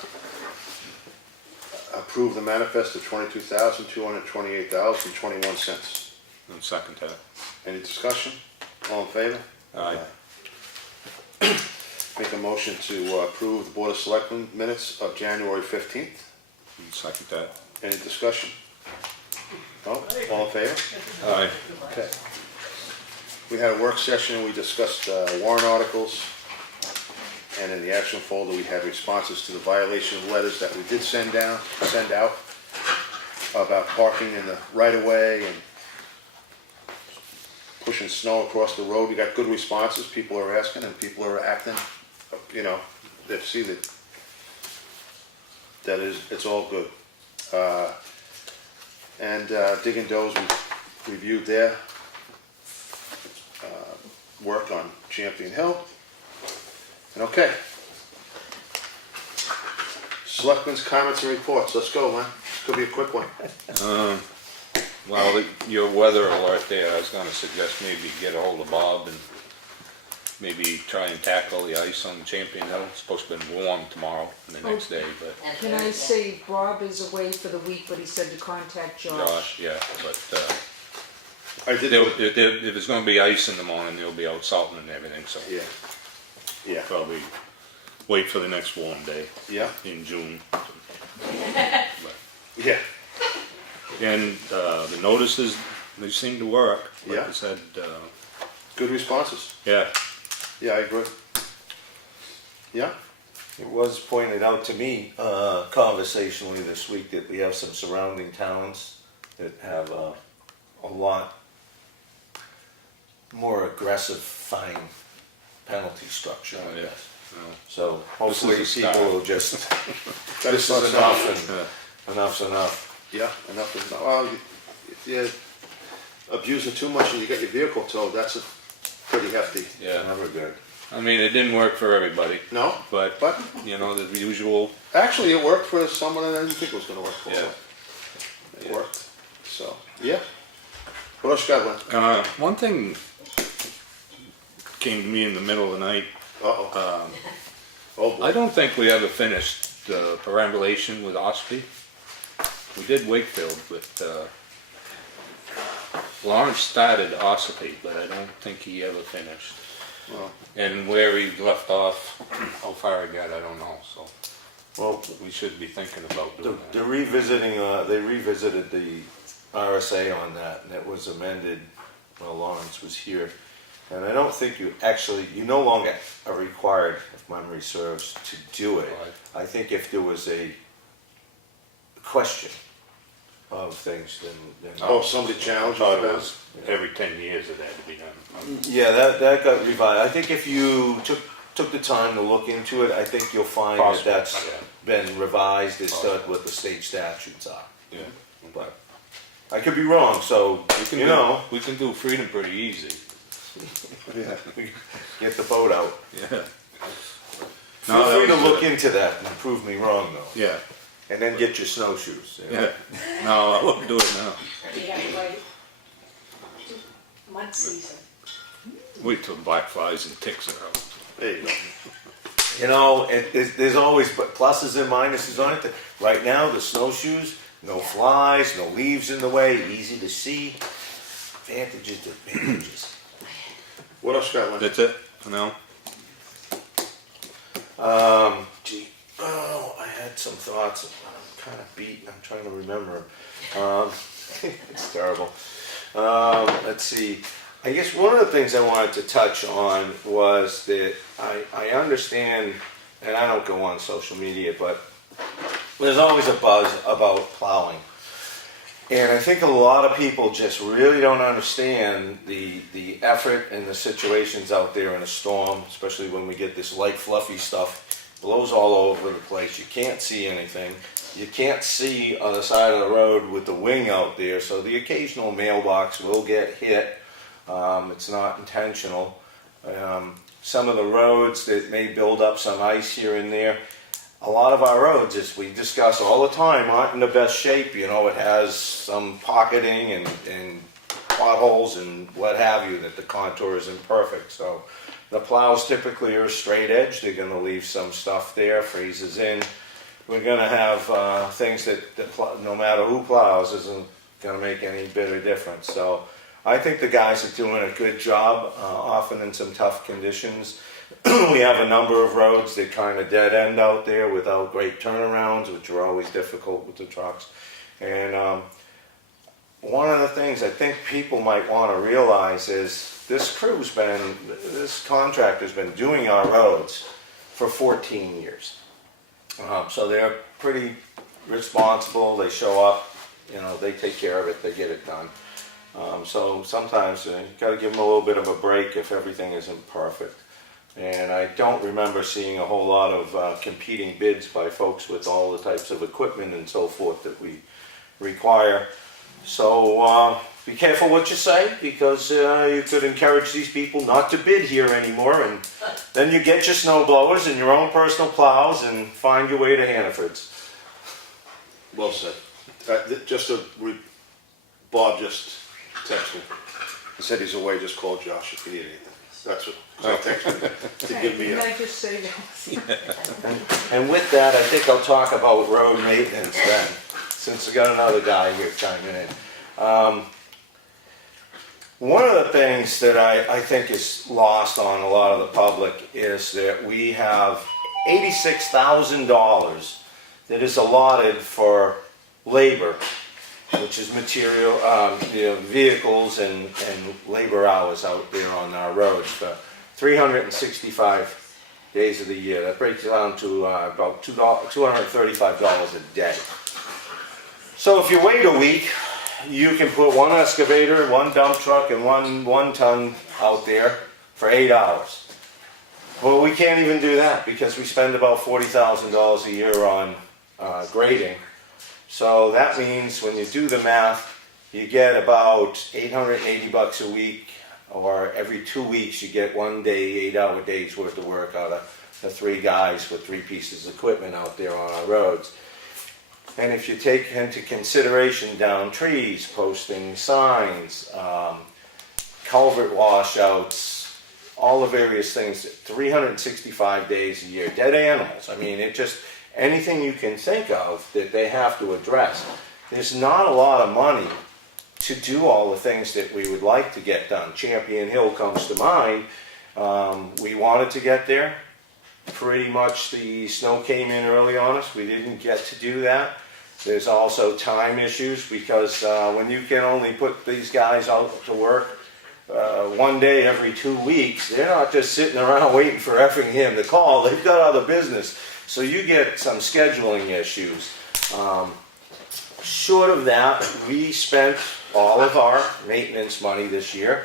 approve the manifest of $22,228.21. And second that. Any discussion? All in favor? Aye. Make a motion to approve the Board of Selectmen minutes of January 15th. And second that. Any discussion? No? All in favor? Aye. Okay. We had a work session, we discussed warrant articles, and in the action folder, we had responses to the violation letters that we did send out about parking in the right-of-way and pushing snow across the road. We got good responses, people are asking and people are acting, they see that it's all good. And Dig and Doze, we reviewed their work on Champion Hill. And okay. Selectmen's comments and reports. Let's go, man. This could be a quick one. Well, your weather alert there, I was gonna suggest maybe get a hold of Bob and maybe try and tackle the ice on Champion Hill. It's supposed to be warm tomorrow and the next day, but Can I say Bob is away for the week, but he said to contact Josh. Josh, yeah, but, I did. if it's gonna be ice in the morning, they'll be out salting and everything, so Yeah. Yeah. probably wait for the next warm day Yeah. in June. Yeah. And, the notices, they seem to work. Like Yeah. I said, Good responses. yeah, Yeah, I agree. Yeah. It was pointed out to me conversationally this week that we have some surrounding towns that have a lot more aggressive fine penalty structure, Oh, I yeah. guess. well, So hopefully This is a people start. will just, Better this start is enough somewhere. and enough's enough. Yeah. Enough is not. Well, if you're abusing too much and you get your vehicle towed, that's a pretty hefty. yeah. Never good. I mean, it didn't work for everybody, No. but, But the usual, actually, it worked for someone I didn't think it was going to work for. Yeah. It worked. So yeah. What else you got, Lynn? one thing came to me in the middle of the night. Uh-oh. Oh boy. I don't think we ever finished the perambulation with Espie. We did Wakefield, but, Lawrence started Ossipee, but I don't think he ever finished. Well, And where he left off, how far he got, I don't know, so Well, we should be thinking about doing they're that. revisiting, they revisited the RSA on that, and it was amended while Lawrence was here. And I don't think you no longer are required, if memory serves, to do it. Right. I think if there was a question of things, then. oh, somebody I challenged thought you it about was every 10 years it had to be done. Yeah, that got revised. I think if you took the time to look into it, I think you'll find that Possible, that's yeah. been revised as to what the state statutes are. Yeah. But I could be wrong, so, We can do freedom pretty easy. Yeah. get the boat out. Yeah. Feel free to look into that and prove me wrong, though. Yeah, And then get your snowshoes. yeah. No, I won't do it now. We have to wait. Mud season. Wait till black flies and ticks are out. There you go. You know, there's always pluses and minuses on it. Right now, the snowshoes, no flies, no leaves in the way, easy to see. Advantages, advantages. What else you got, Lynn? That's it for now? I had some thoughts. I'm kind of beat. I'm trying to remember. It's terrible. Let's see. I guess one of the things I wanted to touch on was that I understand, and I don't go on social media, but there's always a buzz about plowing. And I think a lot of people just really don't understand the effort and the situations out there in a storm, especially when we get this light fluffy stuff, blows all over the place. You can't see anything. You can't see on the side of the road with the wing out there, so the occasional mailbox will get hit. It's not intentional. Some of the roads that may build up some ice here and there, a lot of our roads, as we discuss all the time, aren't in the best shape. You know, it has some pocketing and potholes and what have you, that the contour isn't perfect. So the plows typically are straight edge. They're gonna leave some stuff there, freezes in. We're gonna have things that no matter who plows isn't gonna make any bit of difference. So I think the guys are doing a good job, often in some tough conditions. We have a number of roads that kind of dead end out there without great turnarounds, which are always difficult with the trucks. And one of the things I think people might want to realize is this contractor's been doing our roads for 14 years. So they're pretty responsible. They show up, they take care of it, they get it done. So sometimes you got to give them a little bit of a break if everything isn't perfect. And I don't remember seeing a whole lot of competing bids by folks with all the types of equipment and so forth that we require. So be careful what you say, because you could encourage these people not to bid here anymore, and then you get your snow blowers and your own personal plows and find your way to Hannaford's. Well said. Bob just texted me. He said he's away, just call Josh if you need anything. That's what, so texted me to give me Can a, I just say that? And with that, I think I'll talk about road maintenance then, since we got another guy here chiming in. One of the things that I think is lost on a lot of the public is that we have $86,000 that is allotted for labor, which is material, vehicles and labor hours out there on our roads for 365 days of the year. That breaks down to about $235 a day. So if you wait a week, you can put one excavator, one dump truck, and one ton out there for 8 hours. Well, we can't even do that because we spend about $40,000 a year on grading. So that means when you do the math, you get about $880 a week, or every 2 weeks you get 1 day, 8-hour days worth of work out of the 3 guys with 3 pieces of equipment out there on our roads. And if you take into consideration down trees, posting signs, culvert washouts, all the various things, 365 days a year, dead animals. I mean, anything you can think of that they have to address. There's not a lot of money to do all the things that we would like to get done. Champion Hill comes to mind. We wanted to get there. Pretty much the snow came in early on us. We didn't get to do that. There's also time issues because when you can only put these guys out to work 1 day every 2 weeks, they're not just sitting around waiting for Effingham to call. They've got other business. So you get some scheduling issues. Short of that, we spent all of our maintenance money this year.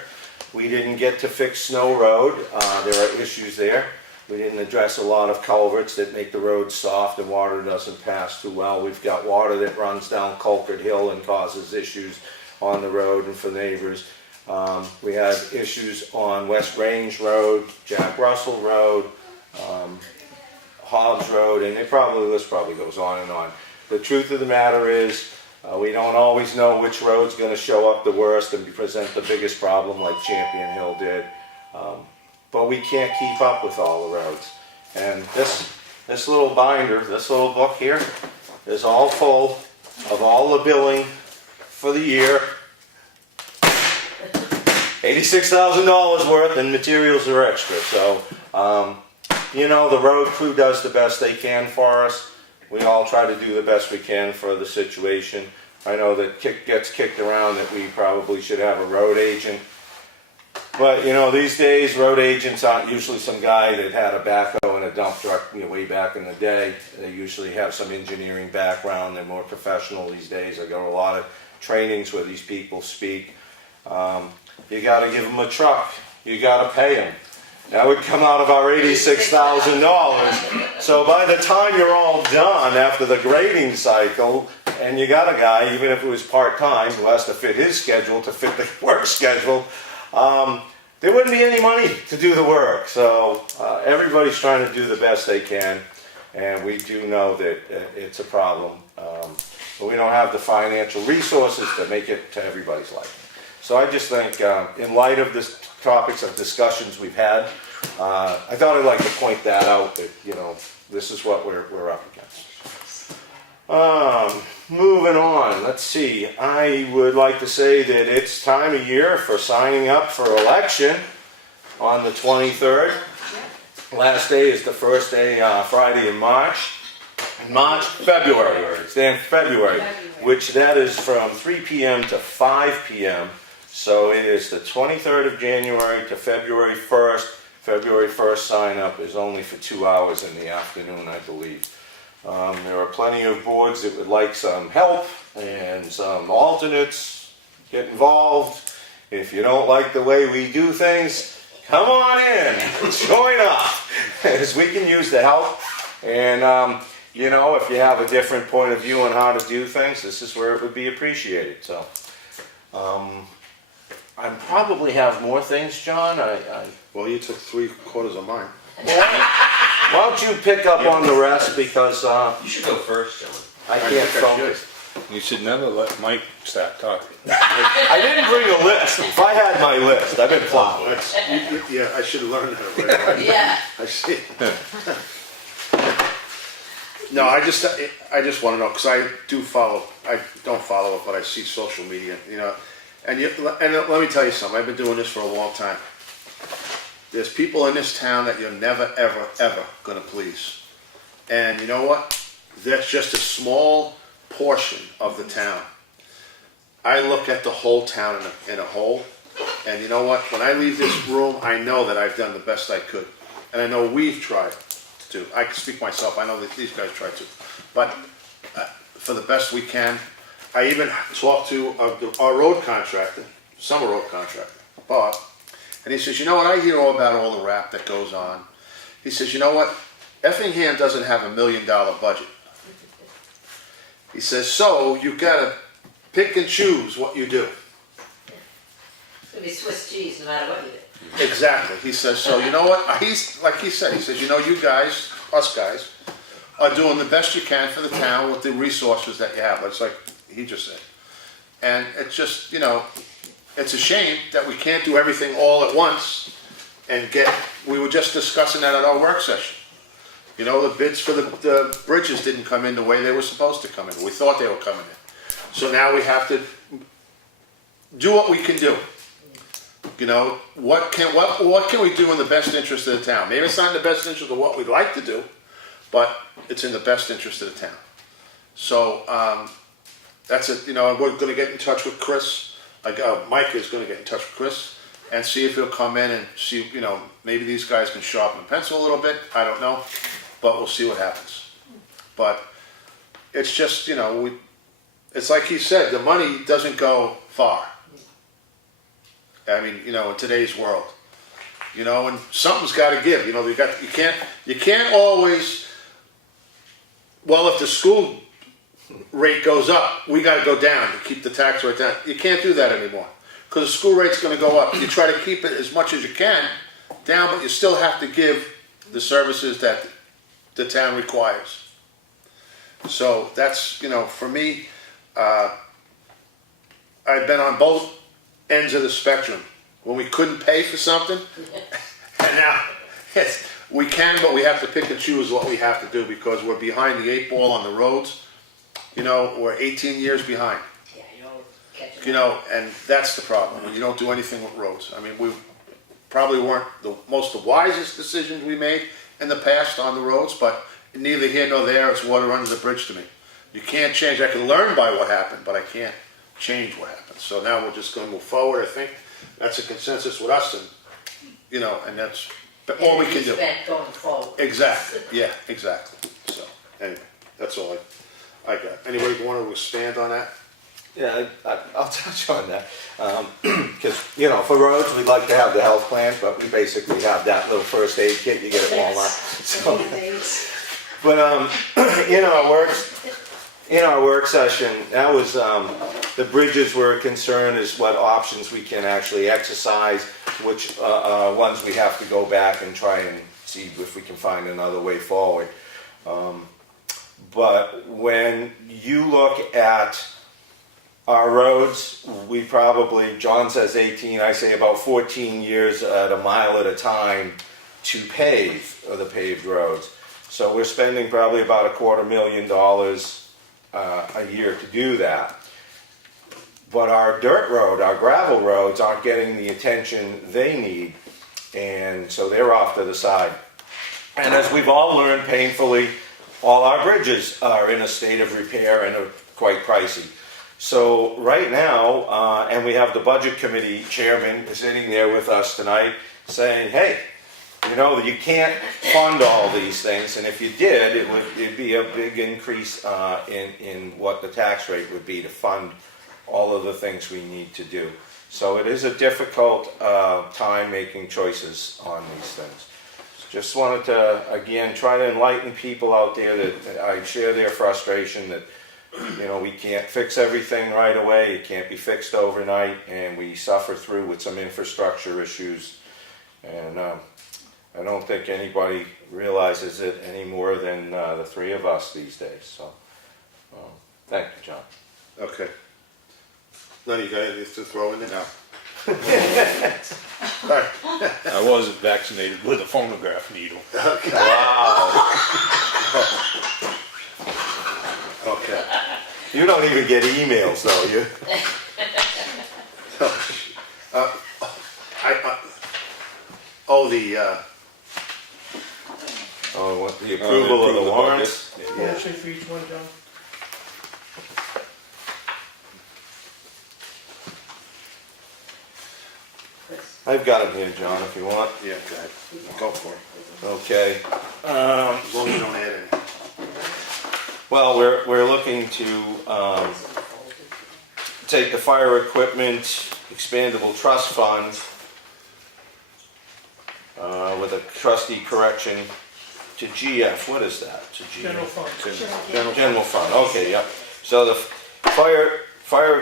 We didn't get to fix Snow Road. There are issues there. We didn't address a lot of culverts that make the road soft and water doesn't pass too well. We've got water that runs down Culkert Hill and causes issues on the road and for neighbors. We had issues on West Range Road, Jack Russell Road, Hobbs Road, and the list probably goes on and on. The truth of the matter is, we don't always know which road's going to show up the worst and present the biggest problem like Champion Hill did. But we can't keep up with all the roads. And this little binder, this little book here, is all full of all the billing for the year. $86,000 worth, and materials are extra. So, the road crew does the best they can for us. We all try to do the best we can for the situation. I know that gets kicked around that we probably should have a road agent. But, these days, road agents aren't usually some guy that had a backhoe and a dump truck way back in the day. They usually have some engineering background. They're more professional these days. I go to a lot of trainings where these people speak. You got to give them a truck. You got to pay them. That would come out of our $86,000. So by the time you're all done after the grading cycle, and you got a guy, even if it was part-time, who has to fit his schedule to fit the work schedule, there wouldn't be any money to do the work. So everybody's trying to do the best they can, and we do know that it's a problem. But we don't have the financial resources to make it to everybody's liking. So I just think, in light of the topics of discussions we've had, I thought I'd like to point that out, that, this is what we're up against. Moving on, let's see. I would like to say that it's time of year for signing up for election on the 23rd. Last day is the first day, Friday in March. February. It's in February, which that is from 3 p.m. to 5 p.m. So it is the 23rd of January to February 1st. February 1st sign up is only for 2 hours in the afternoon, I believe. There are plenty of boards that would like some help and some alternates. Get involved. If you don't like the way we do things, come on in, join up, as we can use the help. And, if you have a different point of view on how to do things, this is where it would be appreciated. So, I probably have more things, John. Well, you took 3/4 of mine. Why don't you pick up on the rest, because You should go first, John. I can't focus. You should never let Mike start talking. I didn't bring a list. If I had my list, I've been plowing. Yeah, I should have learned that right away. Yeah. I see. No, I just want to know, because I don't follow it, but I see social media, and let me tell you something, I've been doing this for a long time. There's people in this town that you're never, ever, ever gonna please. And you know what? That's just a small portion of the town. I look at the whole town in a whole, and you know what? When I leave this room, I know that I've done the best I could. And I know we've tried to. I can speak myself, I know that these guys tried to. But for the best we can. I even talked to our road contractor, summer road contractor, Bob, and he says, you know what, I hear all about all the rap that goes on. He says, you know what, Effingham doesn't have $1 million budget. He says, so you've got to pick and choose what you do. It's gonna be Swiss cheese no matter what you do. Exactly. He says, so you know what, he's like he said, he says, you guys, us guys, are doing the best you can for the town with the resources that you have. It's like he just said. And it's just, it's a shame that we can't do everything all at once and we were just discussing that at our work session. The bids for the bridges didn't come in the way they were supposed to come in. We thought they were coming in. So now we have to do what we can do. What can we do in the best interest of the town? Maybe it's not in the best interest of what we'd like to do, but it's in the best interest of the town. So, that's it, we're gonna get in touch with Chris, Mike is gonna get in touch with Chris and see if he'll come in and see, maybe these guys can sharpen the pencil a little bit, I don't know, but we'll see what happens. But it's just, it's like he said, the money doesn't go far. I mean, in today's world, and something's gotta give, you can't always, well, if the school rate goes up, we got to go down to keep the tax rate down. You can't do that anymore because the school rate's going to go up. You try to keep it as much as you can down, but you still have to give the services that the town requires. So that's, for me, I've been on both ends of the spectrum. When we couldn't pay for something, and now we can, but we have to pick and choose what we have to do because we're behind the 8 ball on the roads. We're 18 years behind. Yeah, you don't catch up. And that's the problem, when you don't do anything with roads. I mean, we probably weren't the wisest decisions we made in the past on the roads, but neither here nor there, it's water under the bridge to me. You can't change, I can learn by what happened, but I can't change what happened. So now we're just gonna move forward, I think that's a consensus with us, and, and that's all we can do. Going forward. Exactly, yeah, exactly. So, anyway, that's all I got. Anybody want to expand on that? Yeah, I'll touch on that. Because, for roads, we'd like to have the health plan, but we basically have that little first aid kit you get at Walmart. So, but in our work session, that was, the bridges were a concern, is what options we can actually exercise, which ones we have to go back and try and see if we can find another way forward. But when you look at our roads, we probably, John says 18, I say about 14 years at a mile at a time to pave the paved roads. So we're spending probably about $250,000 a year to do that. But our dirt road, our gravel roads aren't getting the attention they need, and so they're off to the side. And as we've all learned painfully, all our bridges are in a state of repair and are quite pricey. So right now, and we have the budget committee chairman sitting there with us tonight saying, hey, you know, you can't fund all these things, and if you did, it'd be a big increase in what the tax rate would be to fund all of the things we need to do. So it is a difficult time making choices on these things. Just wanted to, again, try to enlighten people out there that I share their frustration that, you know, we can't fix everything right away, it can't be fixed overnight, and we suffer through with some infrastructure issues. And I don't think anybody realizes it any more than the three of us these days. So, thank you, John. Okay. None of you got anything to throw in there? No. All right. I wasn't vaccinated with a phonograph needle. Okay. You don't even get emails, though, you? Oh, what, the approval of the warrants? Yeah. Motion for each one, John. I've got them here, John, if you want. Yeah, go ahead. Go for it. Okay. As long as you don't add anything. Well, we're looking to take the fire equipment expandable trust fund with a trustee correction to GF. What is that? To GF? General fund. General fund. Okay, yep. So the fire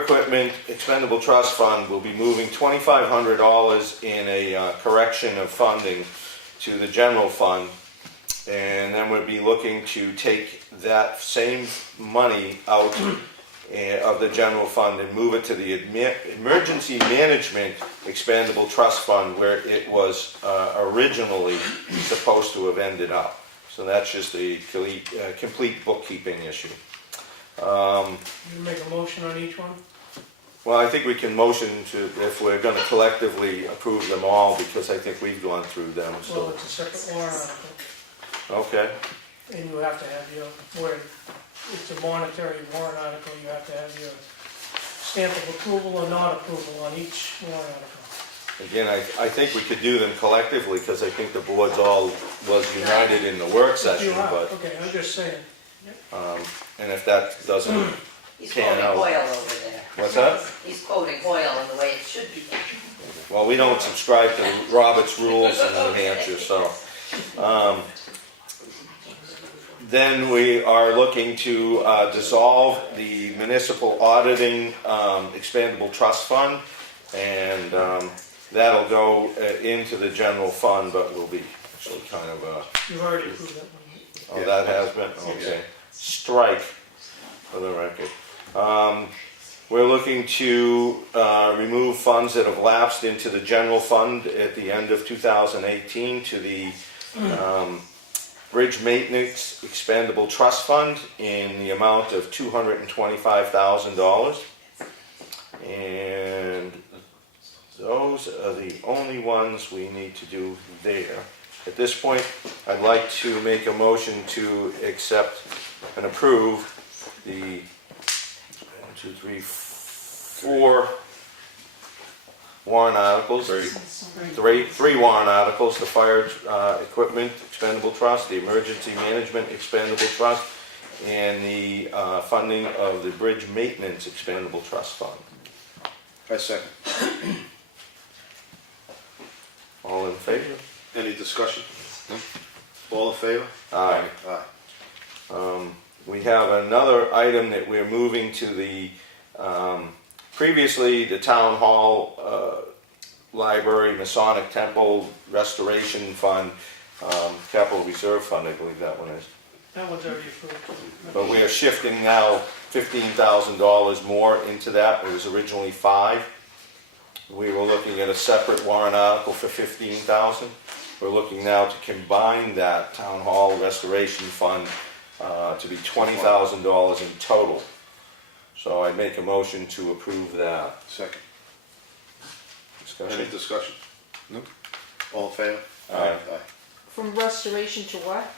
equipment expendable trust fund will be moving $2,500 in a correction of funding to the general fund, and then we'll be looking to take that same money out of the general fund and move it to the emergency management expendable trust fund where it was originally supposed to have ended up. So that's just a complete bookkeeping issue. You make a motion on each one? Well, I think we can motion to, if we're going to collectively approve them all, because I think we've gone through them, Well, so. it's a separate warrant article, Okay, and you have to have your, where it's a monetary warrant article, you have to have your stamp of approval or not approval on each warrant article. again, I think we could do them collectively, because I think the board's all was united in the work session, You are, but, okay, I'm just saying. and if that doesn't He's pan quoting out. Hoyle over there. What's that? He's quoting Hoyle in the way it should be. Well, we don't subscribe to Robert's rules in New Hampshire, so. Then we are looking to dissolve the municipal auditing expendable trust fund, and that'll go into the general fund, but will be actually kind of You've already approved that one. oh, that has been, okay. Strike, for the record. We're looking to remove funds that have lapsed into the general fund at the end of 2018 to the Bridge Maintenance Expendable Trust Fund in the amount of $225,000. And those are the only ones we need to do there. At this point, I'd like to make a motion to accept and approve the 4 warrant articles. Three warrant articles: the fire equipment expendable trust, the emergency management expendable trust, and the funding of the bridge maintenance expendable trust fund. I second. All in favor? Any discussion? All in favor? Aye. Aye. We have another item that we're moving to the, previously the town hall, library, Masonic Temple Restoration Fund, Capital Reserve Fund, I believe that one is. That one's already approved. But we are shifting now $15,000 more into that. It was originally 5. We were looking at a separate warrant article for 15,000. We're looking now to combine that town hall restoration fund to be $20,000 in total. So I make a motion to approve that. Second. Discussion? Any discussion? No. All in favor? Aye. From restoration to what?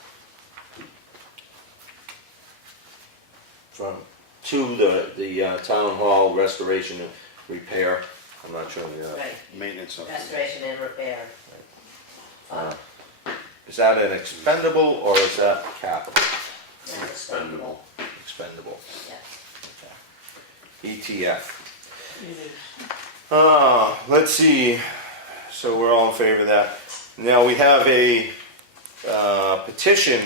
To the town hall restoration and repair. I'm not sure. Right, Maintenance of. restoration and repair. Is that an expendable or is that capital? Expendable. Expendable. Yeah. ETF. It is. Let's see. So we're all in favor of that. Now we have a petition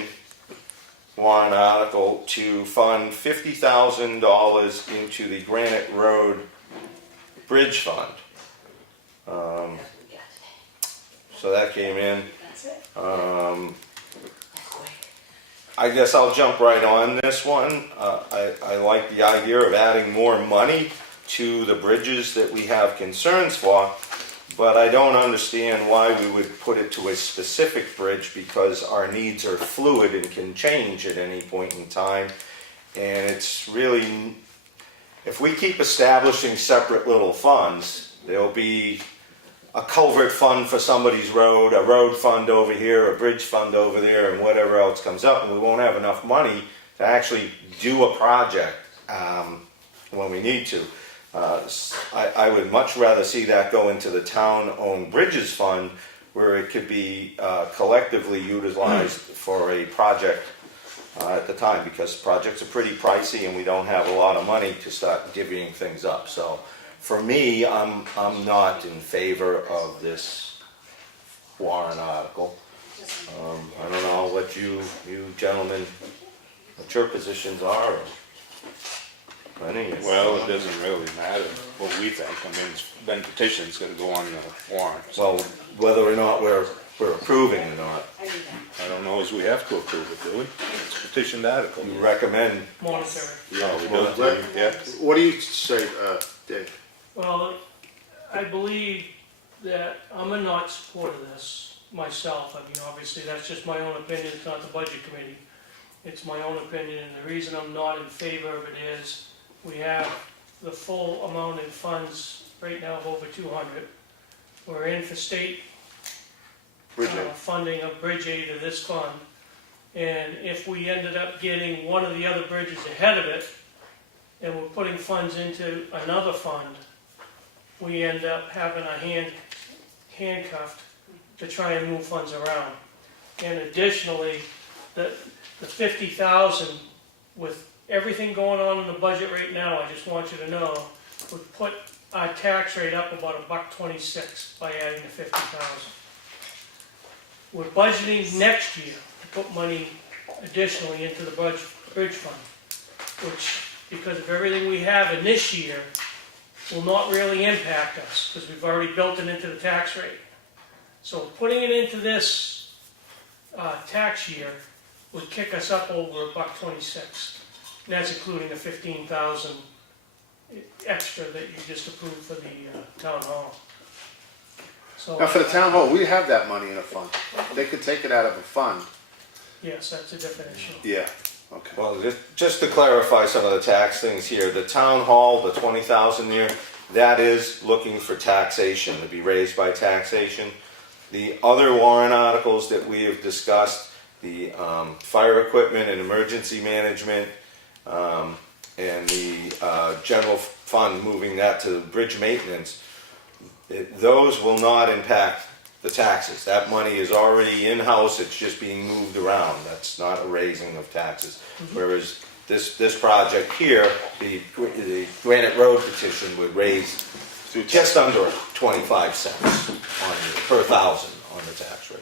warrant article to fund $50,000 into the Granite Road Bridge Fund. That's what we got today. So that came in. That's it. That's quick. I guess I'll jump right on this one. I like the idea of adding more money to the bridges that we have concerns for, but I don't understand why we would put it to a specific bridge because our needs are fluid and can change at any point in time. And it's really, if we keep establishing separate little funds, there'll be a culvert fund for somebody's road, a road fund over here, a bridge fund over there, and whatever else comes up, and we won't have enough money to actually do a project when we need to. I would much rather see that go into the town-owned bridges fund where it could be collectively utilized for a project at the time, because projects are pretty pricey and we don't have a lot of money to start divvying things up. So for me, I'm not in favor of this warrant article. I don't know what you gentlemen, what your positions are. Well, it doesn't really matter what we think. I mean, it's been petitioned, it's gonna go on the warrant. Well, whether or not we're approving or not, I don't know as we have to approve it, do we? It's a petitioned article. you recommend. Monetary. Yeah, we Well, do, yeah. What do you say, Dave? Well, I believe that I'm in not support of this myself. I mean, obviously, that's just my own opinion, it's not the budget committee. It's my own opinion, and the reason I'm not in favor of it is we have the full amount in funds right now of over 200. We're in for state Bridge aid. funding of bridge aid to this fund. And if we ended up getting one of the other bridges ahead of it, and we're putting funds into another fund, we end up having a handcuffed to try and move funds around. And additionally, the 50,000, with everything going on in the budget right now, I just want you to know, would put our tax rate up about $1.26 by adding the 50,000. We're budgeting next year to put money additionally into the bridge fund, which, because of everything we have in this year, will not really impact us, because we've already built it into the tax rate. So putting it into this tax year would kick us up over $1.26. And that's including the 15,000 extra that you just approved for the town hall. So, Now, for the town hall, we have that money in a fund. They could take it out of a fund. yes, that's a different issue. Yeah, okay. Well, just to clarify some of the tax things here, the town hall, the 20,000 there, that is looking for taxation, to be raised by taxation. The other warrant articles that we have discussed, the fire equipment and emergency management, and the general fund, moving that to bridge maintenance, those will not impact the taxes. That money is already in-house, it's just being moved around. That's not a raising of taxes. Whereas this project here, the Granite Road petition would raise just under 25 cents per thousand on the tax rate.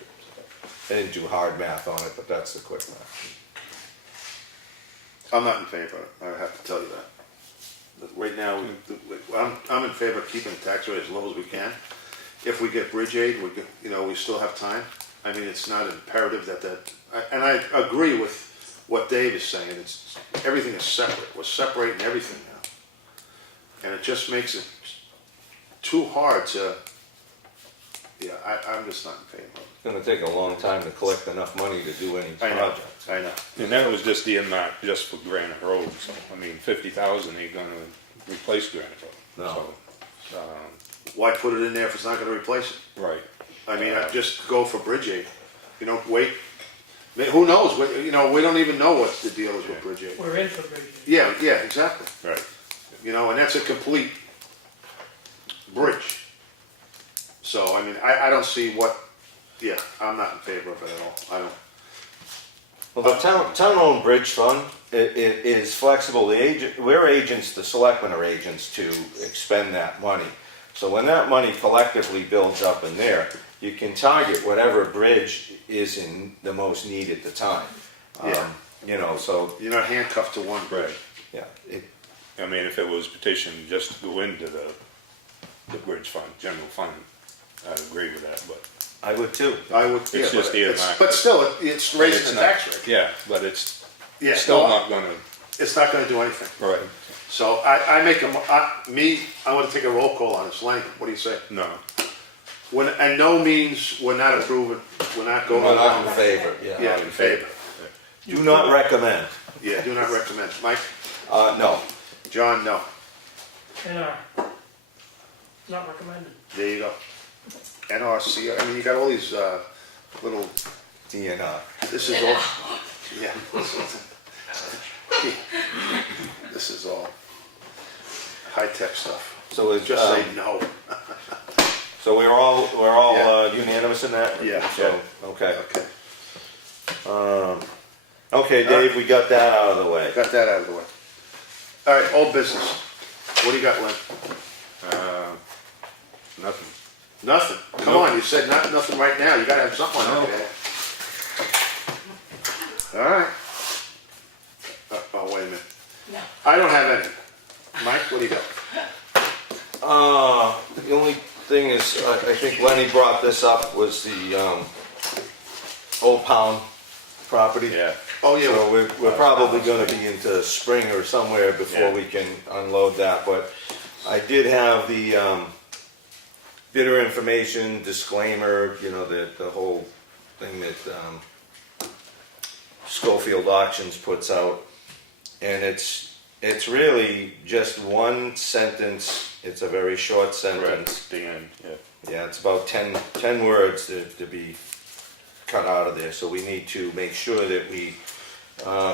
I didn't do hard math on it, but that's the quick math. I'm not in favor, I have to tell you that. But right now, I'm in favor of keeping the tax rate as low as we can. If we get bridge aid, we still have time. I mean, it's not imperative and I agree with what Dave is saying, everything is separate, we're separating everything now. And it just makes it too hard to, I'm just not in favor of It's gonna take a long time to collect enough money to do any it. I know, project. I know. And that was just the earmark just for Granite Road, so, I mean, 50,000 ain't gonna replace Granite Road. No. So, Why put it in there if it's not gonna replace it? right. I mean, I'd just go for bridge aid, wait, who knows, we don't even know what the deal is with bridge aid. We're in for bridge. Yeah, exactly, Right. and that's a complete bridge. So, I mean, I don't see I'm not in favor of it at all, I don't. Well, the town-owned bridge fund is flexible. We're agents, the selectmen are agents to expend that money. So when that money collectively builds up in there, you can target whatever bridge is in the most need at the time. Yeah. So, You're not handcuffed to one bridge. yeah, I mean, if it was petitioned just to go into the bridge fund, general fund, I'd agree with that, but. I would too. I would, It's just the earmark. but still, it's raising It's the not- tax rate. Yeah, but it's Yeah, still no, not gonna, It's not gonna do anything. right, So I want to take a roll call on this. Lenny, what do you say? no. And no means we're not approving, we're not going I'm not along. in favor, yeah. Yeah, in favor. Do not recommend. Yeah, do not recommend. Mike? No. John, no. And, not recommended. There you go. NRC, I mean, you got all these little, DNR. this is all, yeah. This is all high-tech stuff. So it's, Just say no. so we're all Yeah. unanimous in that? Yeah. So, okay. Okay. Okay, Dave, we got that out of the way. Got that out of the way. All right, old business. What do you got, Len? Nothing. Nothing. Come on, you said nothing right now. You gotta have something on No. there. All right. Oh, wait a minute. No. I don't have any. Mike, what do you got? The only thing is, I think Lenny brought this up, was the Old Pound property. Yeah. Oh, yeah. So we're probably gonna be into spring or somewhere before Yeah. we can unload that, but I did have the bidder information disclaimer, the whole thing that Schofield Auctions puts out. And it's really just one sentence, it's a very short Right, sentence. the end, yeah. Yeah, it's about 10 words to be cut out of there, so we need to make sure that we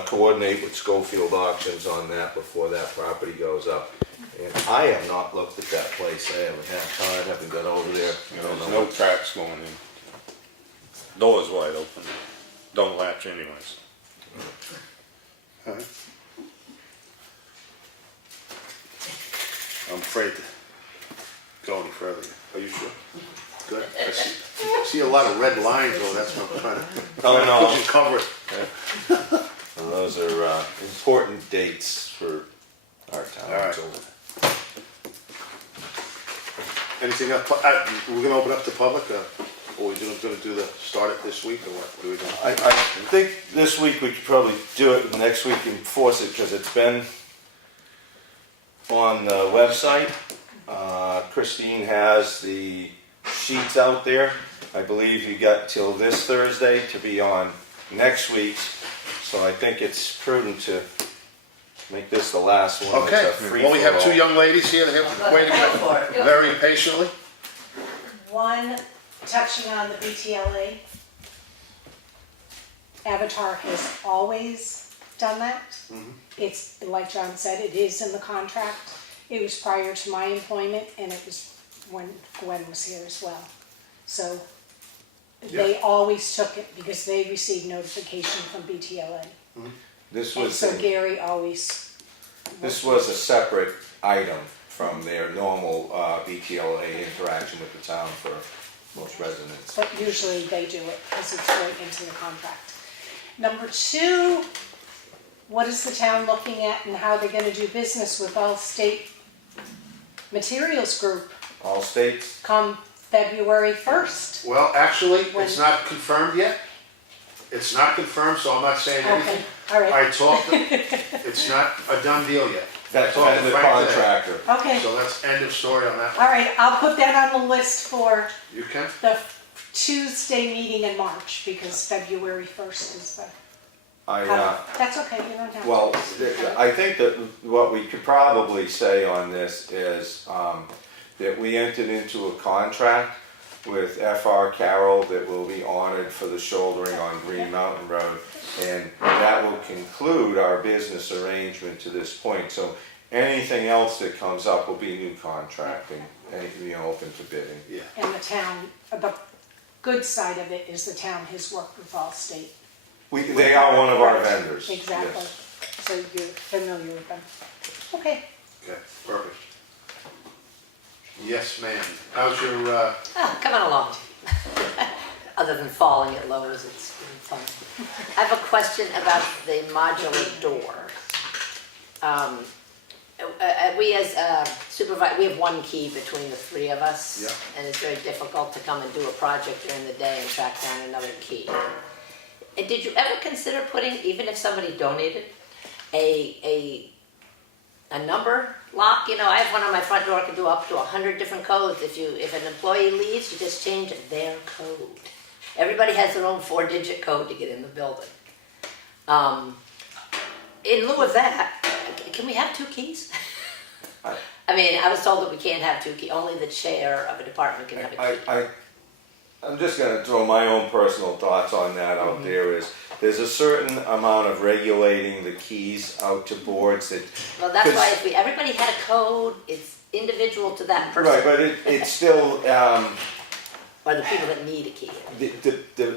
coordinate with Schofield Auctions on that before that property goes up. And I have not looked at that place, I haven't had time, haven't got over there. I don't There's know. no tracks going in. Doors wide open, don't latch anyways. All right. I'm afraid to go any further. Are you sure? Good. I see a lot of red lines, though, that's what I'm trying to, Oh, no. push and cover it. And those are important dates for our town. All right. So Anything else? We're gonna open up to public, or we're gonna do start it this week, or what? What are we doing? I think this week we could probably do it, next week enforce it, because it's been on the website. Christine has the sheets out there. I believe you got till this Thursday to be on next week's, so I think it's prudent to make this the last one. Okay, It's a well, we have two free-for-all. young ladies here that have waited very patiently. One, touching on the BTLA. Avatar has always done that. It's, like John said, it is in the contract. It was prior to my employment, and it was when Gwen was here as well. So they always took it because they received notification from BTLA. This And was, so Gary always. this was a separate item from their normal BTLA interaction with the town for most residents. But usually they do it because it's right into the contract. Number two, what is the town looking at and how they're gonna do business with All State Materials Group All states? come February 1st? Well, actually, it's not confirmed yet. It's not confirmed, so I'm not saying Okay, anything. all right, I talked, it's not a done deal yet. That's Talk to the Frank today. contractor. okay, So that's end of story on that. all right, I'll put that on the list for You can? the Tuesday meeting in March, because February 1st is the, that's okay, you don't have to. Well, I think that what we could probably say on this is that we entered into a contract with FR Carroll that will be honored for the shouldering on Green Mountain Road, and that will conclude our business arrangement to this point. So anything else that comes up will be new contracting, anything open to bidding. Yeah. And the town, the good side of it is the town has worked with Allstate. They are one of our Right, vendors. Exactly, Yes. so you're familiar with them. Okay, Okay, perfect. Yes, ma'am. How's your, Oh, coming along. Other than falling at Lowe's, it's been fun. I have a question about the modular door. We as supervisor, we have one key between the three of us. Yeah. And it's very difficult to come and do a project during the day and track down another key. And did you ever consider putting, even if somebody donated, a number lock? You know, I have one on my front door, I can do up to 100 different codes. If an employee leaves, you just change their code. Everybody has their own 4-digit code to get in the building. In lieu of that, can we have 2 keys? I mean, I was told that we can't have 2 keys, only the chair of a department can have a key. I'm just going to throw my own personal thoughts on that out there. There's a certain amount of regulating the keys out to boards that. Well, that's why if everybody had a code, it's individual to that person. Right, but it's still. Or the people that need a key.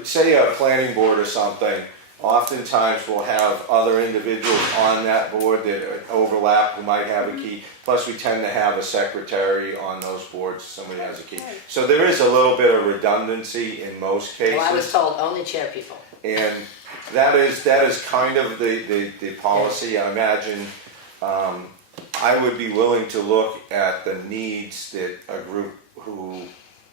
Say a planning board or something, oftentimes will have other individuals on that board that overlap who might have a key. Plus, we tend to have a secretary on those boards, somebody has a key. So there is a little bit of redundancy in most cases. Well, I was told only chair people. And that is kind of the policy. I imagine I would be willing to look at the needs that a group who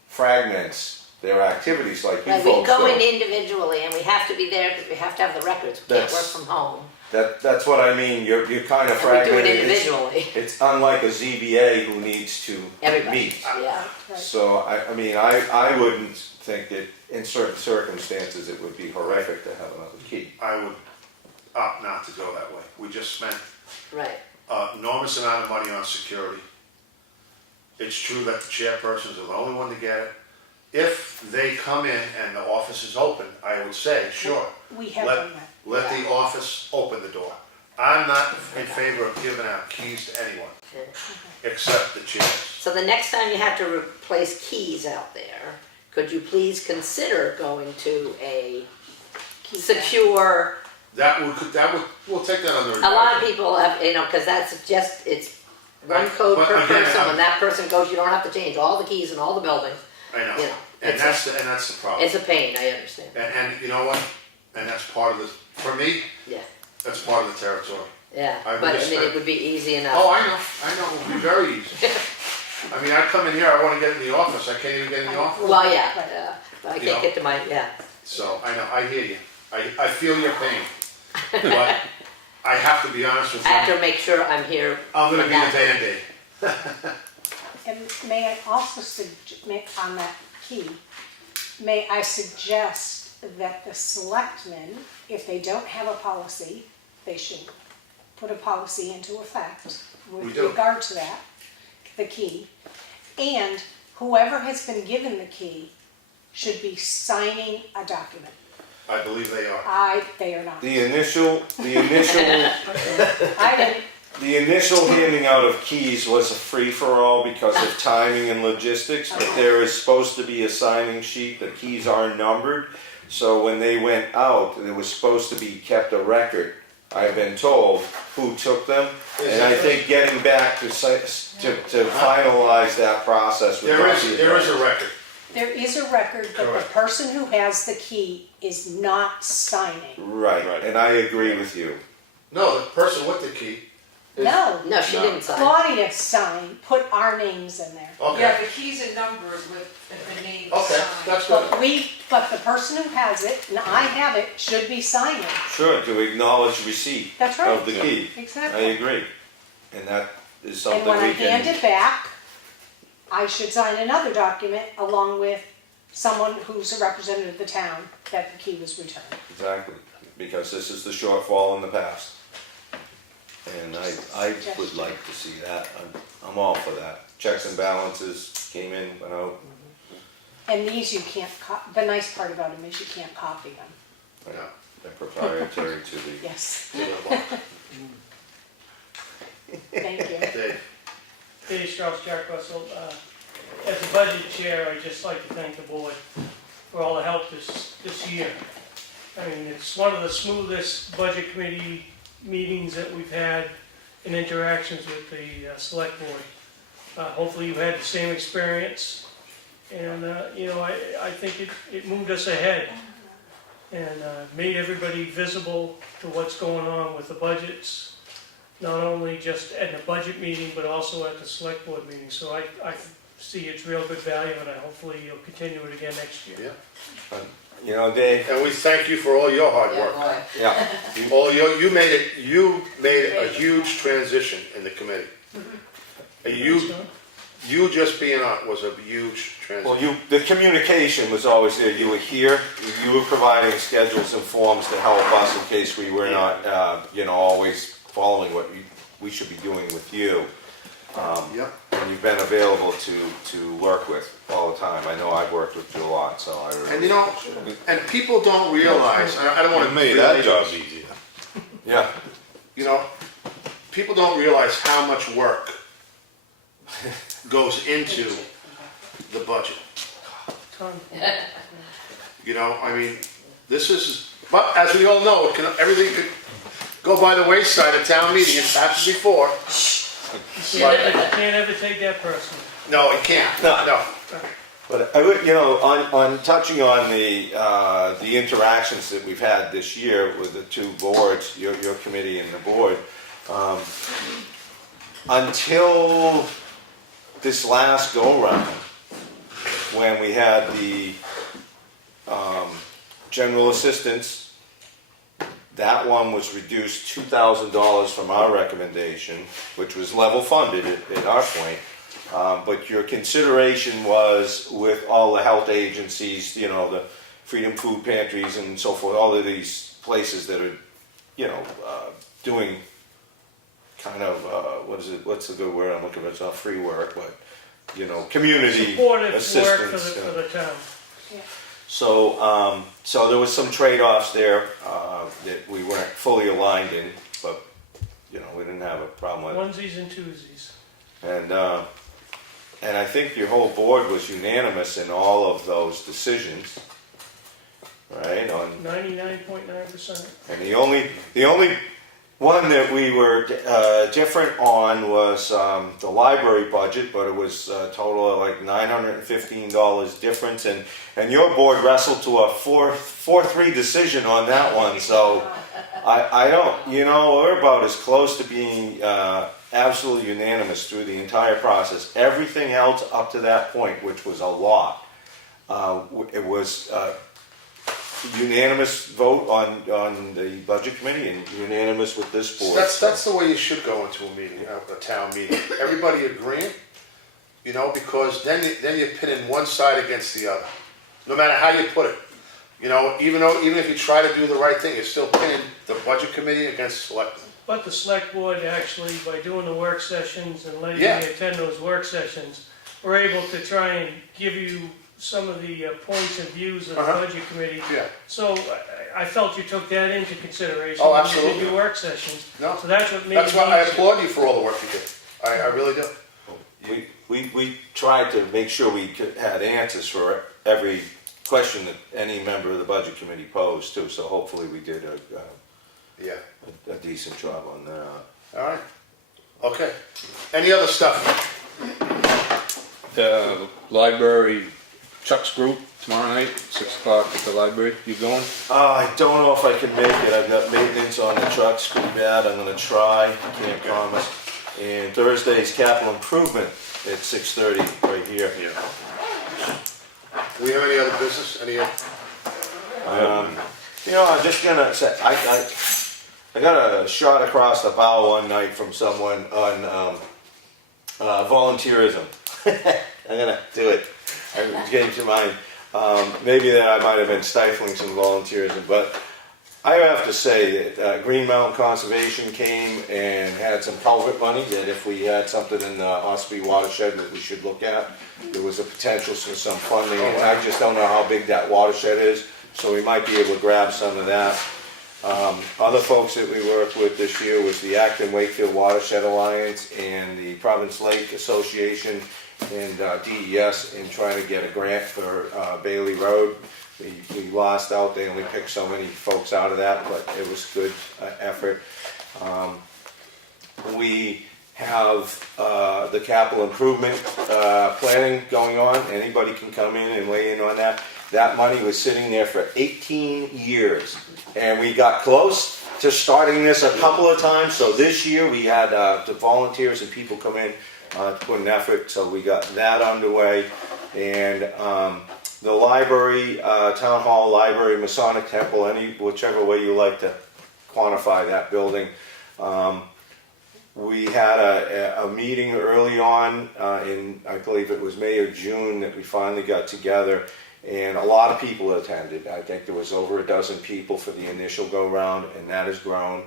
fragments their activities like you Right, folks we go in do. individually and we have to be there because we have to have the records. We can't work That's- from home. That's what I mean. You're kind of And we do fragmented. it individually. It's unlike a ZBA who needs to Everybody. meet. Yeah. So I mean I wouldn't think that in certain circumstances it would be horrific to have another key. I would opt not to go that way. We just spent Right. enormous amount of money on security. It's true that the chairpersons are the only one to get it. If they come in and the office is open, I would say, sure, we have let, done that. let the office open the door. I'm not in favor of giving out keys to anyone, except the chairs. So the next time you have to replace keys out there, could you please consider going to a secure? We'll take that under A lot of advisement. people have, you know, because that's just, it's one Right, code but per again, person. I'm- When that person goes, you don't have to change all the keys in all the buildings. I know, You know, and it's that's the problem. It's a pain, I understand. And you know what? And that's part of the, for me, Yeah, that's part of the territory. yeah. I But I just mean, spent- it would be easy enough. Oh, I know, it would be very easy. I mean, I come in here, I wanna get in the office, I can't even get in the office. Well, yeah, yeah. But I You can't know. get to my, yeah. So, I know, I hear you. I feel your pain. But I have to be honest with I have you, to make sure I'm here. I'm gonna for be the that. Band-Aid. And may I also on that key, may I suggest that the selectmen, if they don't have a policy, they should put a policy into effect We with do. regard to that, the key. And whoever has been given the key should be signing a document. I believe they are. They are not. The initial I didn't, The initial handing out of keys was a free-for-all because of timing and logistics, but there is supposed to be a signing sheet. The keys are numbered, so when they went out, there was supposed to be kept a record, I've been told, who took them. And I think getting back to finalize that process would There not is, be there is a record. there is a record, but the Correct. person who has the key is not signing. Right, and I agree with you. No, the person with the key No, No, she didn't sign. Claudia signed, put our names in there. Yeah, Okay, the keys are numbered with the name okay, signed. that's good. But the person who has it, and I have it, should be signing. Sure, to acknowledge receipt That's right. of the key. I Exactly. agree. And that is And something when I we hand can, it back, I should sign another document along with someone who's a representative of the town that the key was returned. exactly, because this is the shortfall in the past. And I would like to see that, I'm all for that. Checks and balances came in, went out. And these you can't, the nice part about them is you can't copy them. Right. They're proprietary to the, Yes, Good luck. thank you. Dave. Dave Strauss, Jack Russell. As the budget chair, I'd just like to thank the board for all the help this year. I mean, it's one of the smoothest budget committee meetings that we've had and interactions with the select board. Hopefully you had the same experience. And, you know, I think it moved us ahead and made everybody visible to what's going on with the budgets, not only just at the budget meeting, but also at the select board meeting. So I see it's real good value, and hopefully you'll continue it again next year. Yeah, you know, Dave, and we thank you for all your hard Yeah, work. boy. yeah, All you made a huge transition in the committee. And you just being on was a huge well, transition. the communication was always there, you were here, you were providing schedules and forms to help us in case we were not, you know, always following what we should be doing with you. Yep. And you've been available to work with all the time. I know I've worked with you a lot, so I really And you know, appreciate it. and people don't realize, and I don't want to Made that job easier. Yeah, You know, people don't realize how much work goes into the budget. Ton. You know, I mean, this is, but as we all know, everything could go by the wayside at town meeting. It's happened before. I can't ever take that personally. No, it can't. No. No. but I would, you know, on touching on the interactions that we've had this year with the two boards, your committee and the board, until this last go-round, when we had the general assistance, that one was reduced $2,000 from our recommendation, which was level funded at our point. But your consideration was with all the health agencies, you know, the Freedom Food Pantries and so forth, all of these places that are, you know, doing kind of, what's the good word I'm looking for? It's not free work, but, you know, community Supportive work assistance. for the town. So, so there was some trade-offs there that we weren't fully aligned in, but, you know, we didn't have a problem with it. Onesies and twosies. And I think your whole board was unanimous in all of those decisions, right? 99.9%. And the only one that we were different on was the library budget, but it was a total of like $915 difference, and your board wrestled to a 4-3 decision on that one. So I don't, you know, we're about as close to being absolutely unanimous through the entire process. Everything else up to that point, which was a lot, it was unanimous vote on the budget committee and unanimous with this board. That's the way you should go into a meeting, a town meeting. Everybody agreeing, you know, because then you're pitting one side against the other. No matter how you put it. You know, even if you try to do the right thing, you're still pitting the budget committee against the selectmen. But the select board actually, by doing the work sessions and letting Yeah. me attend those work sessions, we're able to try and give you some of the points and views of the Uh-huh. budget committee. Yeah. So I felt you took that into consideration. Oh, when you absolutely. did your work sessions. No. So that's what made it That's why I easier. applaud you for all the work you did. I really do. We tried to make sure we had answers for every question that any member of the budget committee posed too, so hopefully we did Yeah. a decent job on that. All right. Okay. Any other stuff? The library Chuck's group tomorrow night, 6 o'clock at the library. You going? I don't know if I can make it. I've got maintenance on the trucks pretty bad. I'm gonna try, can't promise. And Thursday's capital improvement at 6:30 right here. Yeah. Do we have any other business, You know, I'm just gonna say, I got a shot across the bow one night from someone on volunteerism. I'm gonna do it. I came to mind. Maybe that I might have been stifling some volunteerism, but I have to say that Green Mountain Conservation came and had some culvert money that if we had something in the Espie watershed that we should look at, there was a potential for some funding, and I just don't know how big that watershed is, so we might be able to grab some of that. Other folks that we worked with this year was the Acton Wakefield Watershed Alliance and the Providence Lake Association and DES in trying to get a grant for Bailey Road. We lost out, they only picked so many folks out of that, but it was good effort. We have the capital improvement planning going on. Anybody can come in and weigh in on that. That money was sitting there for 18 years, and we got close to starting this a couple of times. So this year we had the volunteers and people come in to put an effort, so we got that underway. And the library, town hall, library, Masonic temple, whichever way you like to quantify that building. We had a meeting early on in, I believe it was May or June, that we finally got together, and a lot of people attended. I think there was over a dozen people for the initial go-round, and that has grown.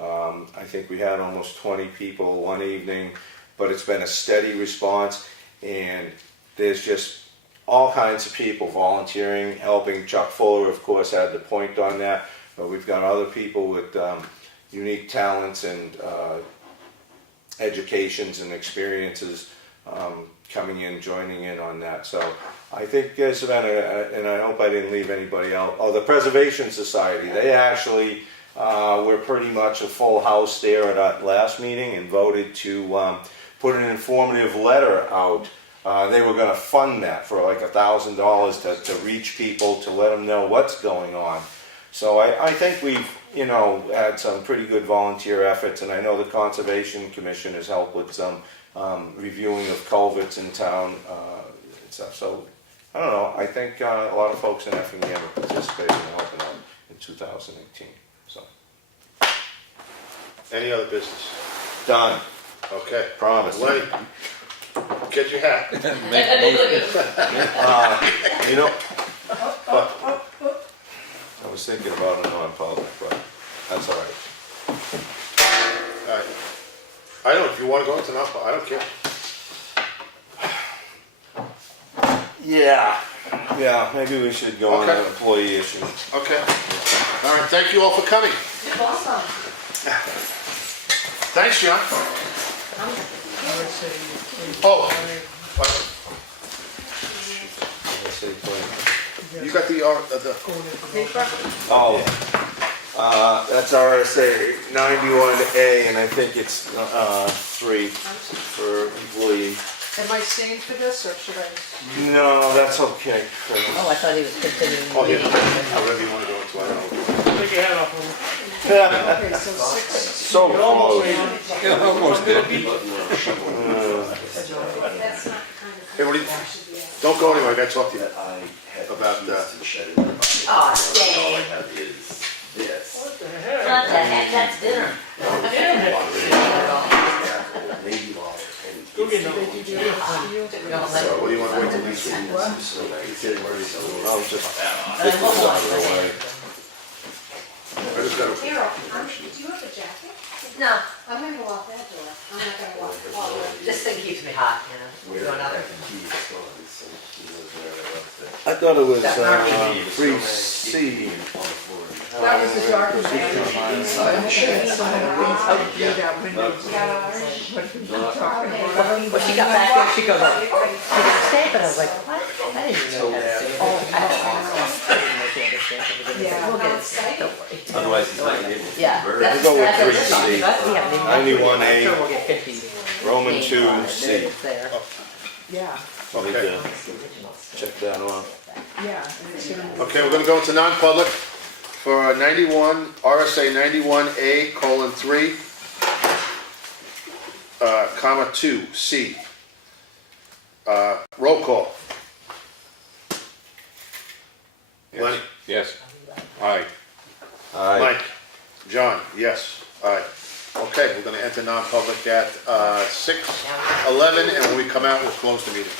I think we had almost 20 people one evening, but it's been a steady response, and there's just all kinds of people volunteering, helping. Chuck Fuller, of course, had the point on that, but we've got other people with unique talents and educations and experiences coming in, joining in on that. So I think there's been and I hope I didn't leave anybody out. Oh, the Preservation Society, they actually were pretty much a full house there at our last meeting and voted to put an informative letter out. They were going to fund that for like $1,000 to reach people, to let them know what's going on. So I think we've, had some pretty good volunteer efforts, and I know the Conservation Commission has helped with some reviewing of culverts in town and stuff. So I don't know, I think a lot of folks in Effingham are participating and helping out in 2018. So. any other business? Done. Okay. Promise. Lenny, get your hat. I was thinking about a non-public, but that's all right. All right. I don't know if you want to go into non-public, I don't care. Yeah, maybe we should go on Okay. an employee issue. Okay. All right, thank you all for coming. Awesome. Thanks, John. Oh, Let's see, plan. you got the Oh, that's RSA 91A, and I think it's 3 for employee. Am I staying for this, or should I? No, that's okay, Chris. Oh, I thought he was continuing. Oh, yeah, whatever you want to go into, I don't know. Take your hat off. Lou. Okay, so 6. So You're almost close. ready. Almost did. Hey, what do you, don't go anywhere, I gotta talk to you about Oh, dang. What the heck? What the heck, that's dinner. Go get them. So, what do you want to wait till next week? I'll just take this out of the way. I just gotta, Carol, do you have a jacket? No, I'm gonna go out that door. I'm not gonna walk all the way. this thing keeps me hot, Going up. I thought it was That marking. 3C. That was the darker man. So I should someone through that window. What are you talking about? When she got back there, she goes, I didn't stay, but I was like, what? I didn't even know that. Oh, I don't know. Yeah. We'll get it, don't worry. Otherwise, he's not gonna be able to Yeah. convert. that's- We'll go with that's- 3C. we haven't even- 91A. I'm sure we'll get 50. Roman names 2 on it. C. It's there. Yeah. okay. check that off. Yeah. and it's gonna- Okay, we're gonna go into non-public for 91, RSA 91A:3, comma 2, C. Roll call. Lenny? Yes. Aye. Aye. Mike? John? Yes. Aye. Okay, we're gonna enter non-public at 6:11, and when we come out, we'll close the meeting.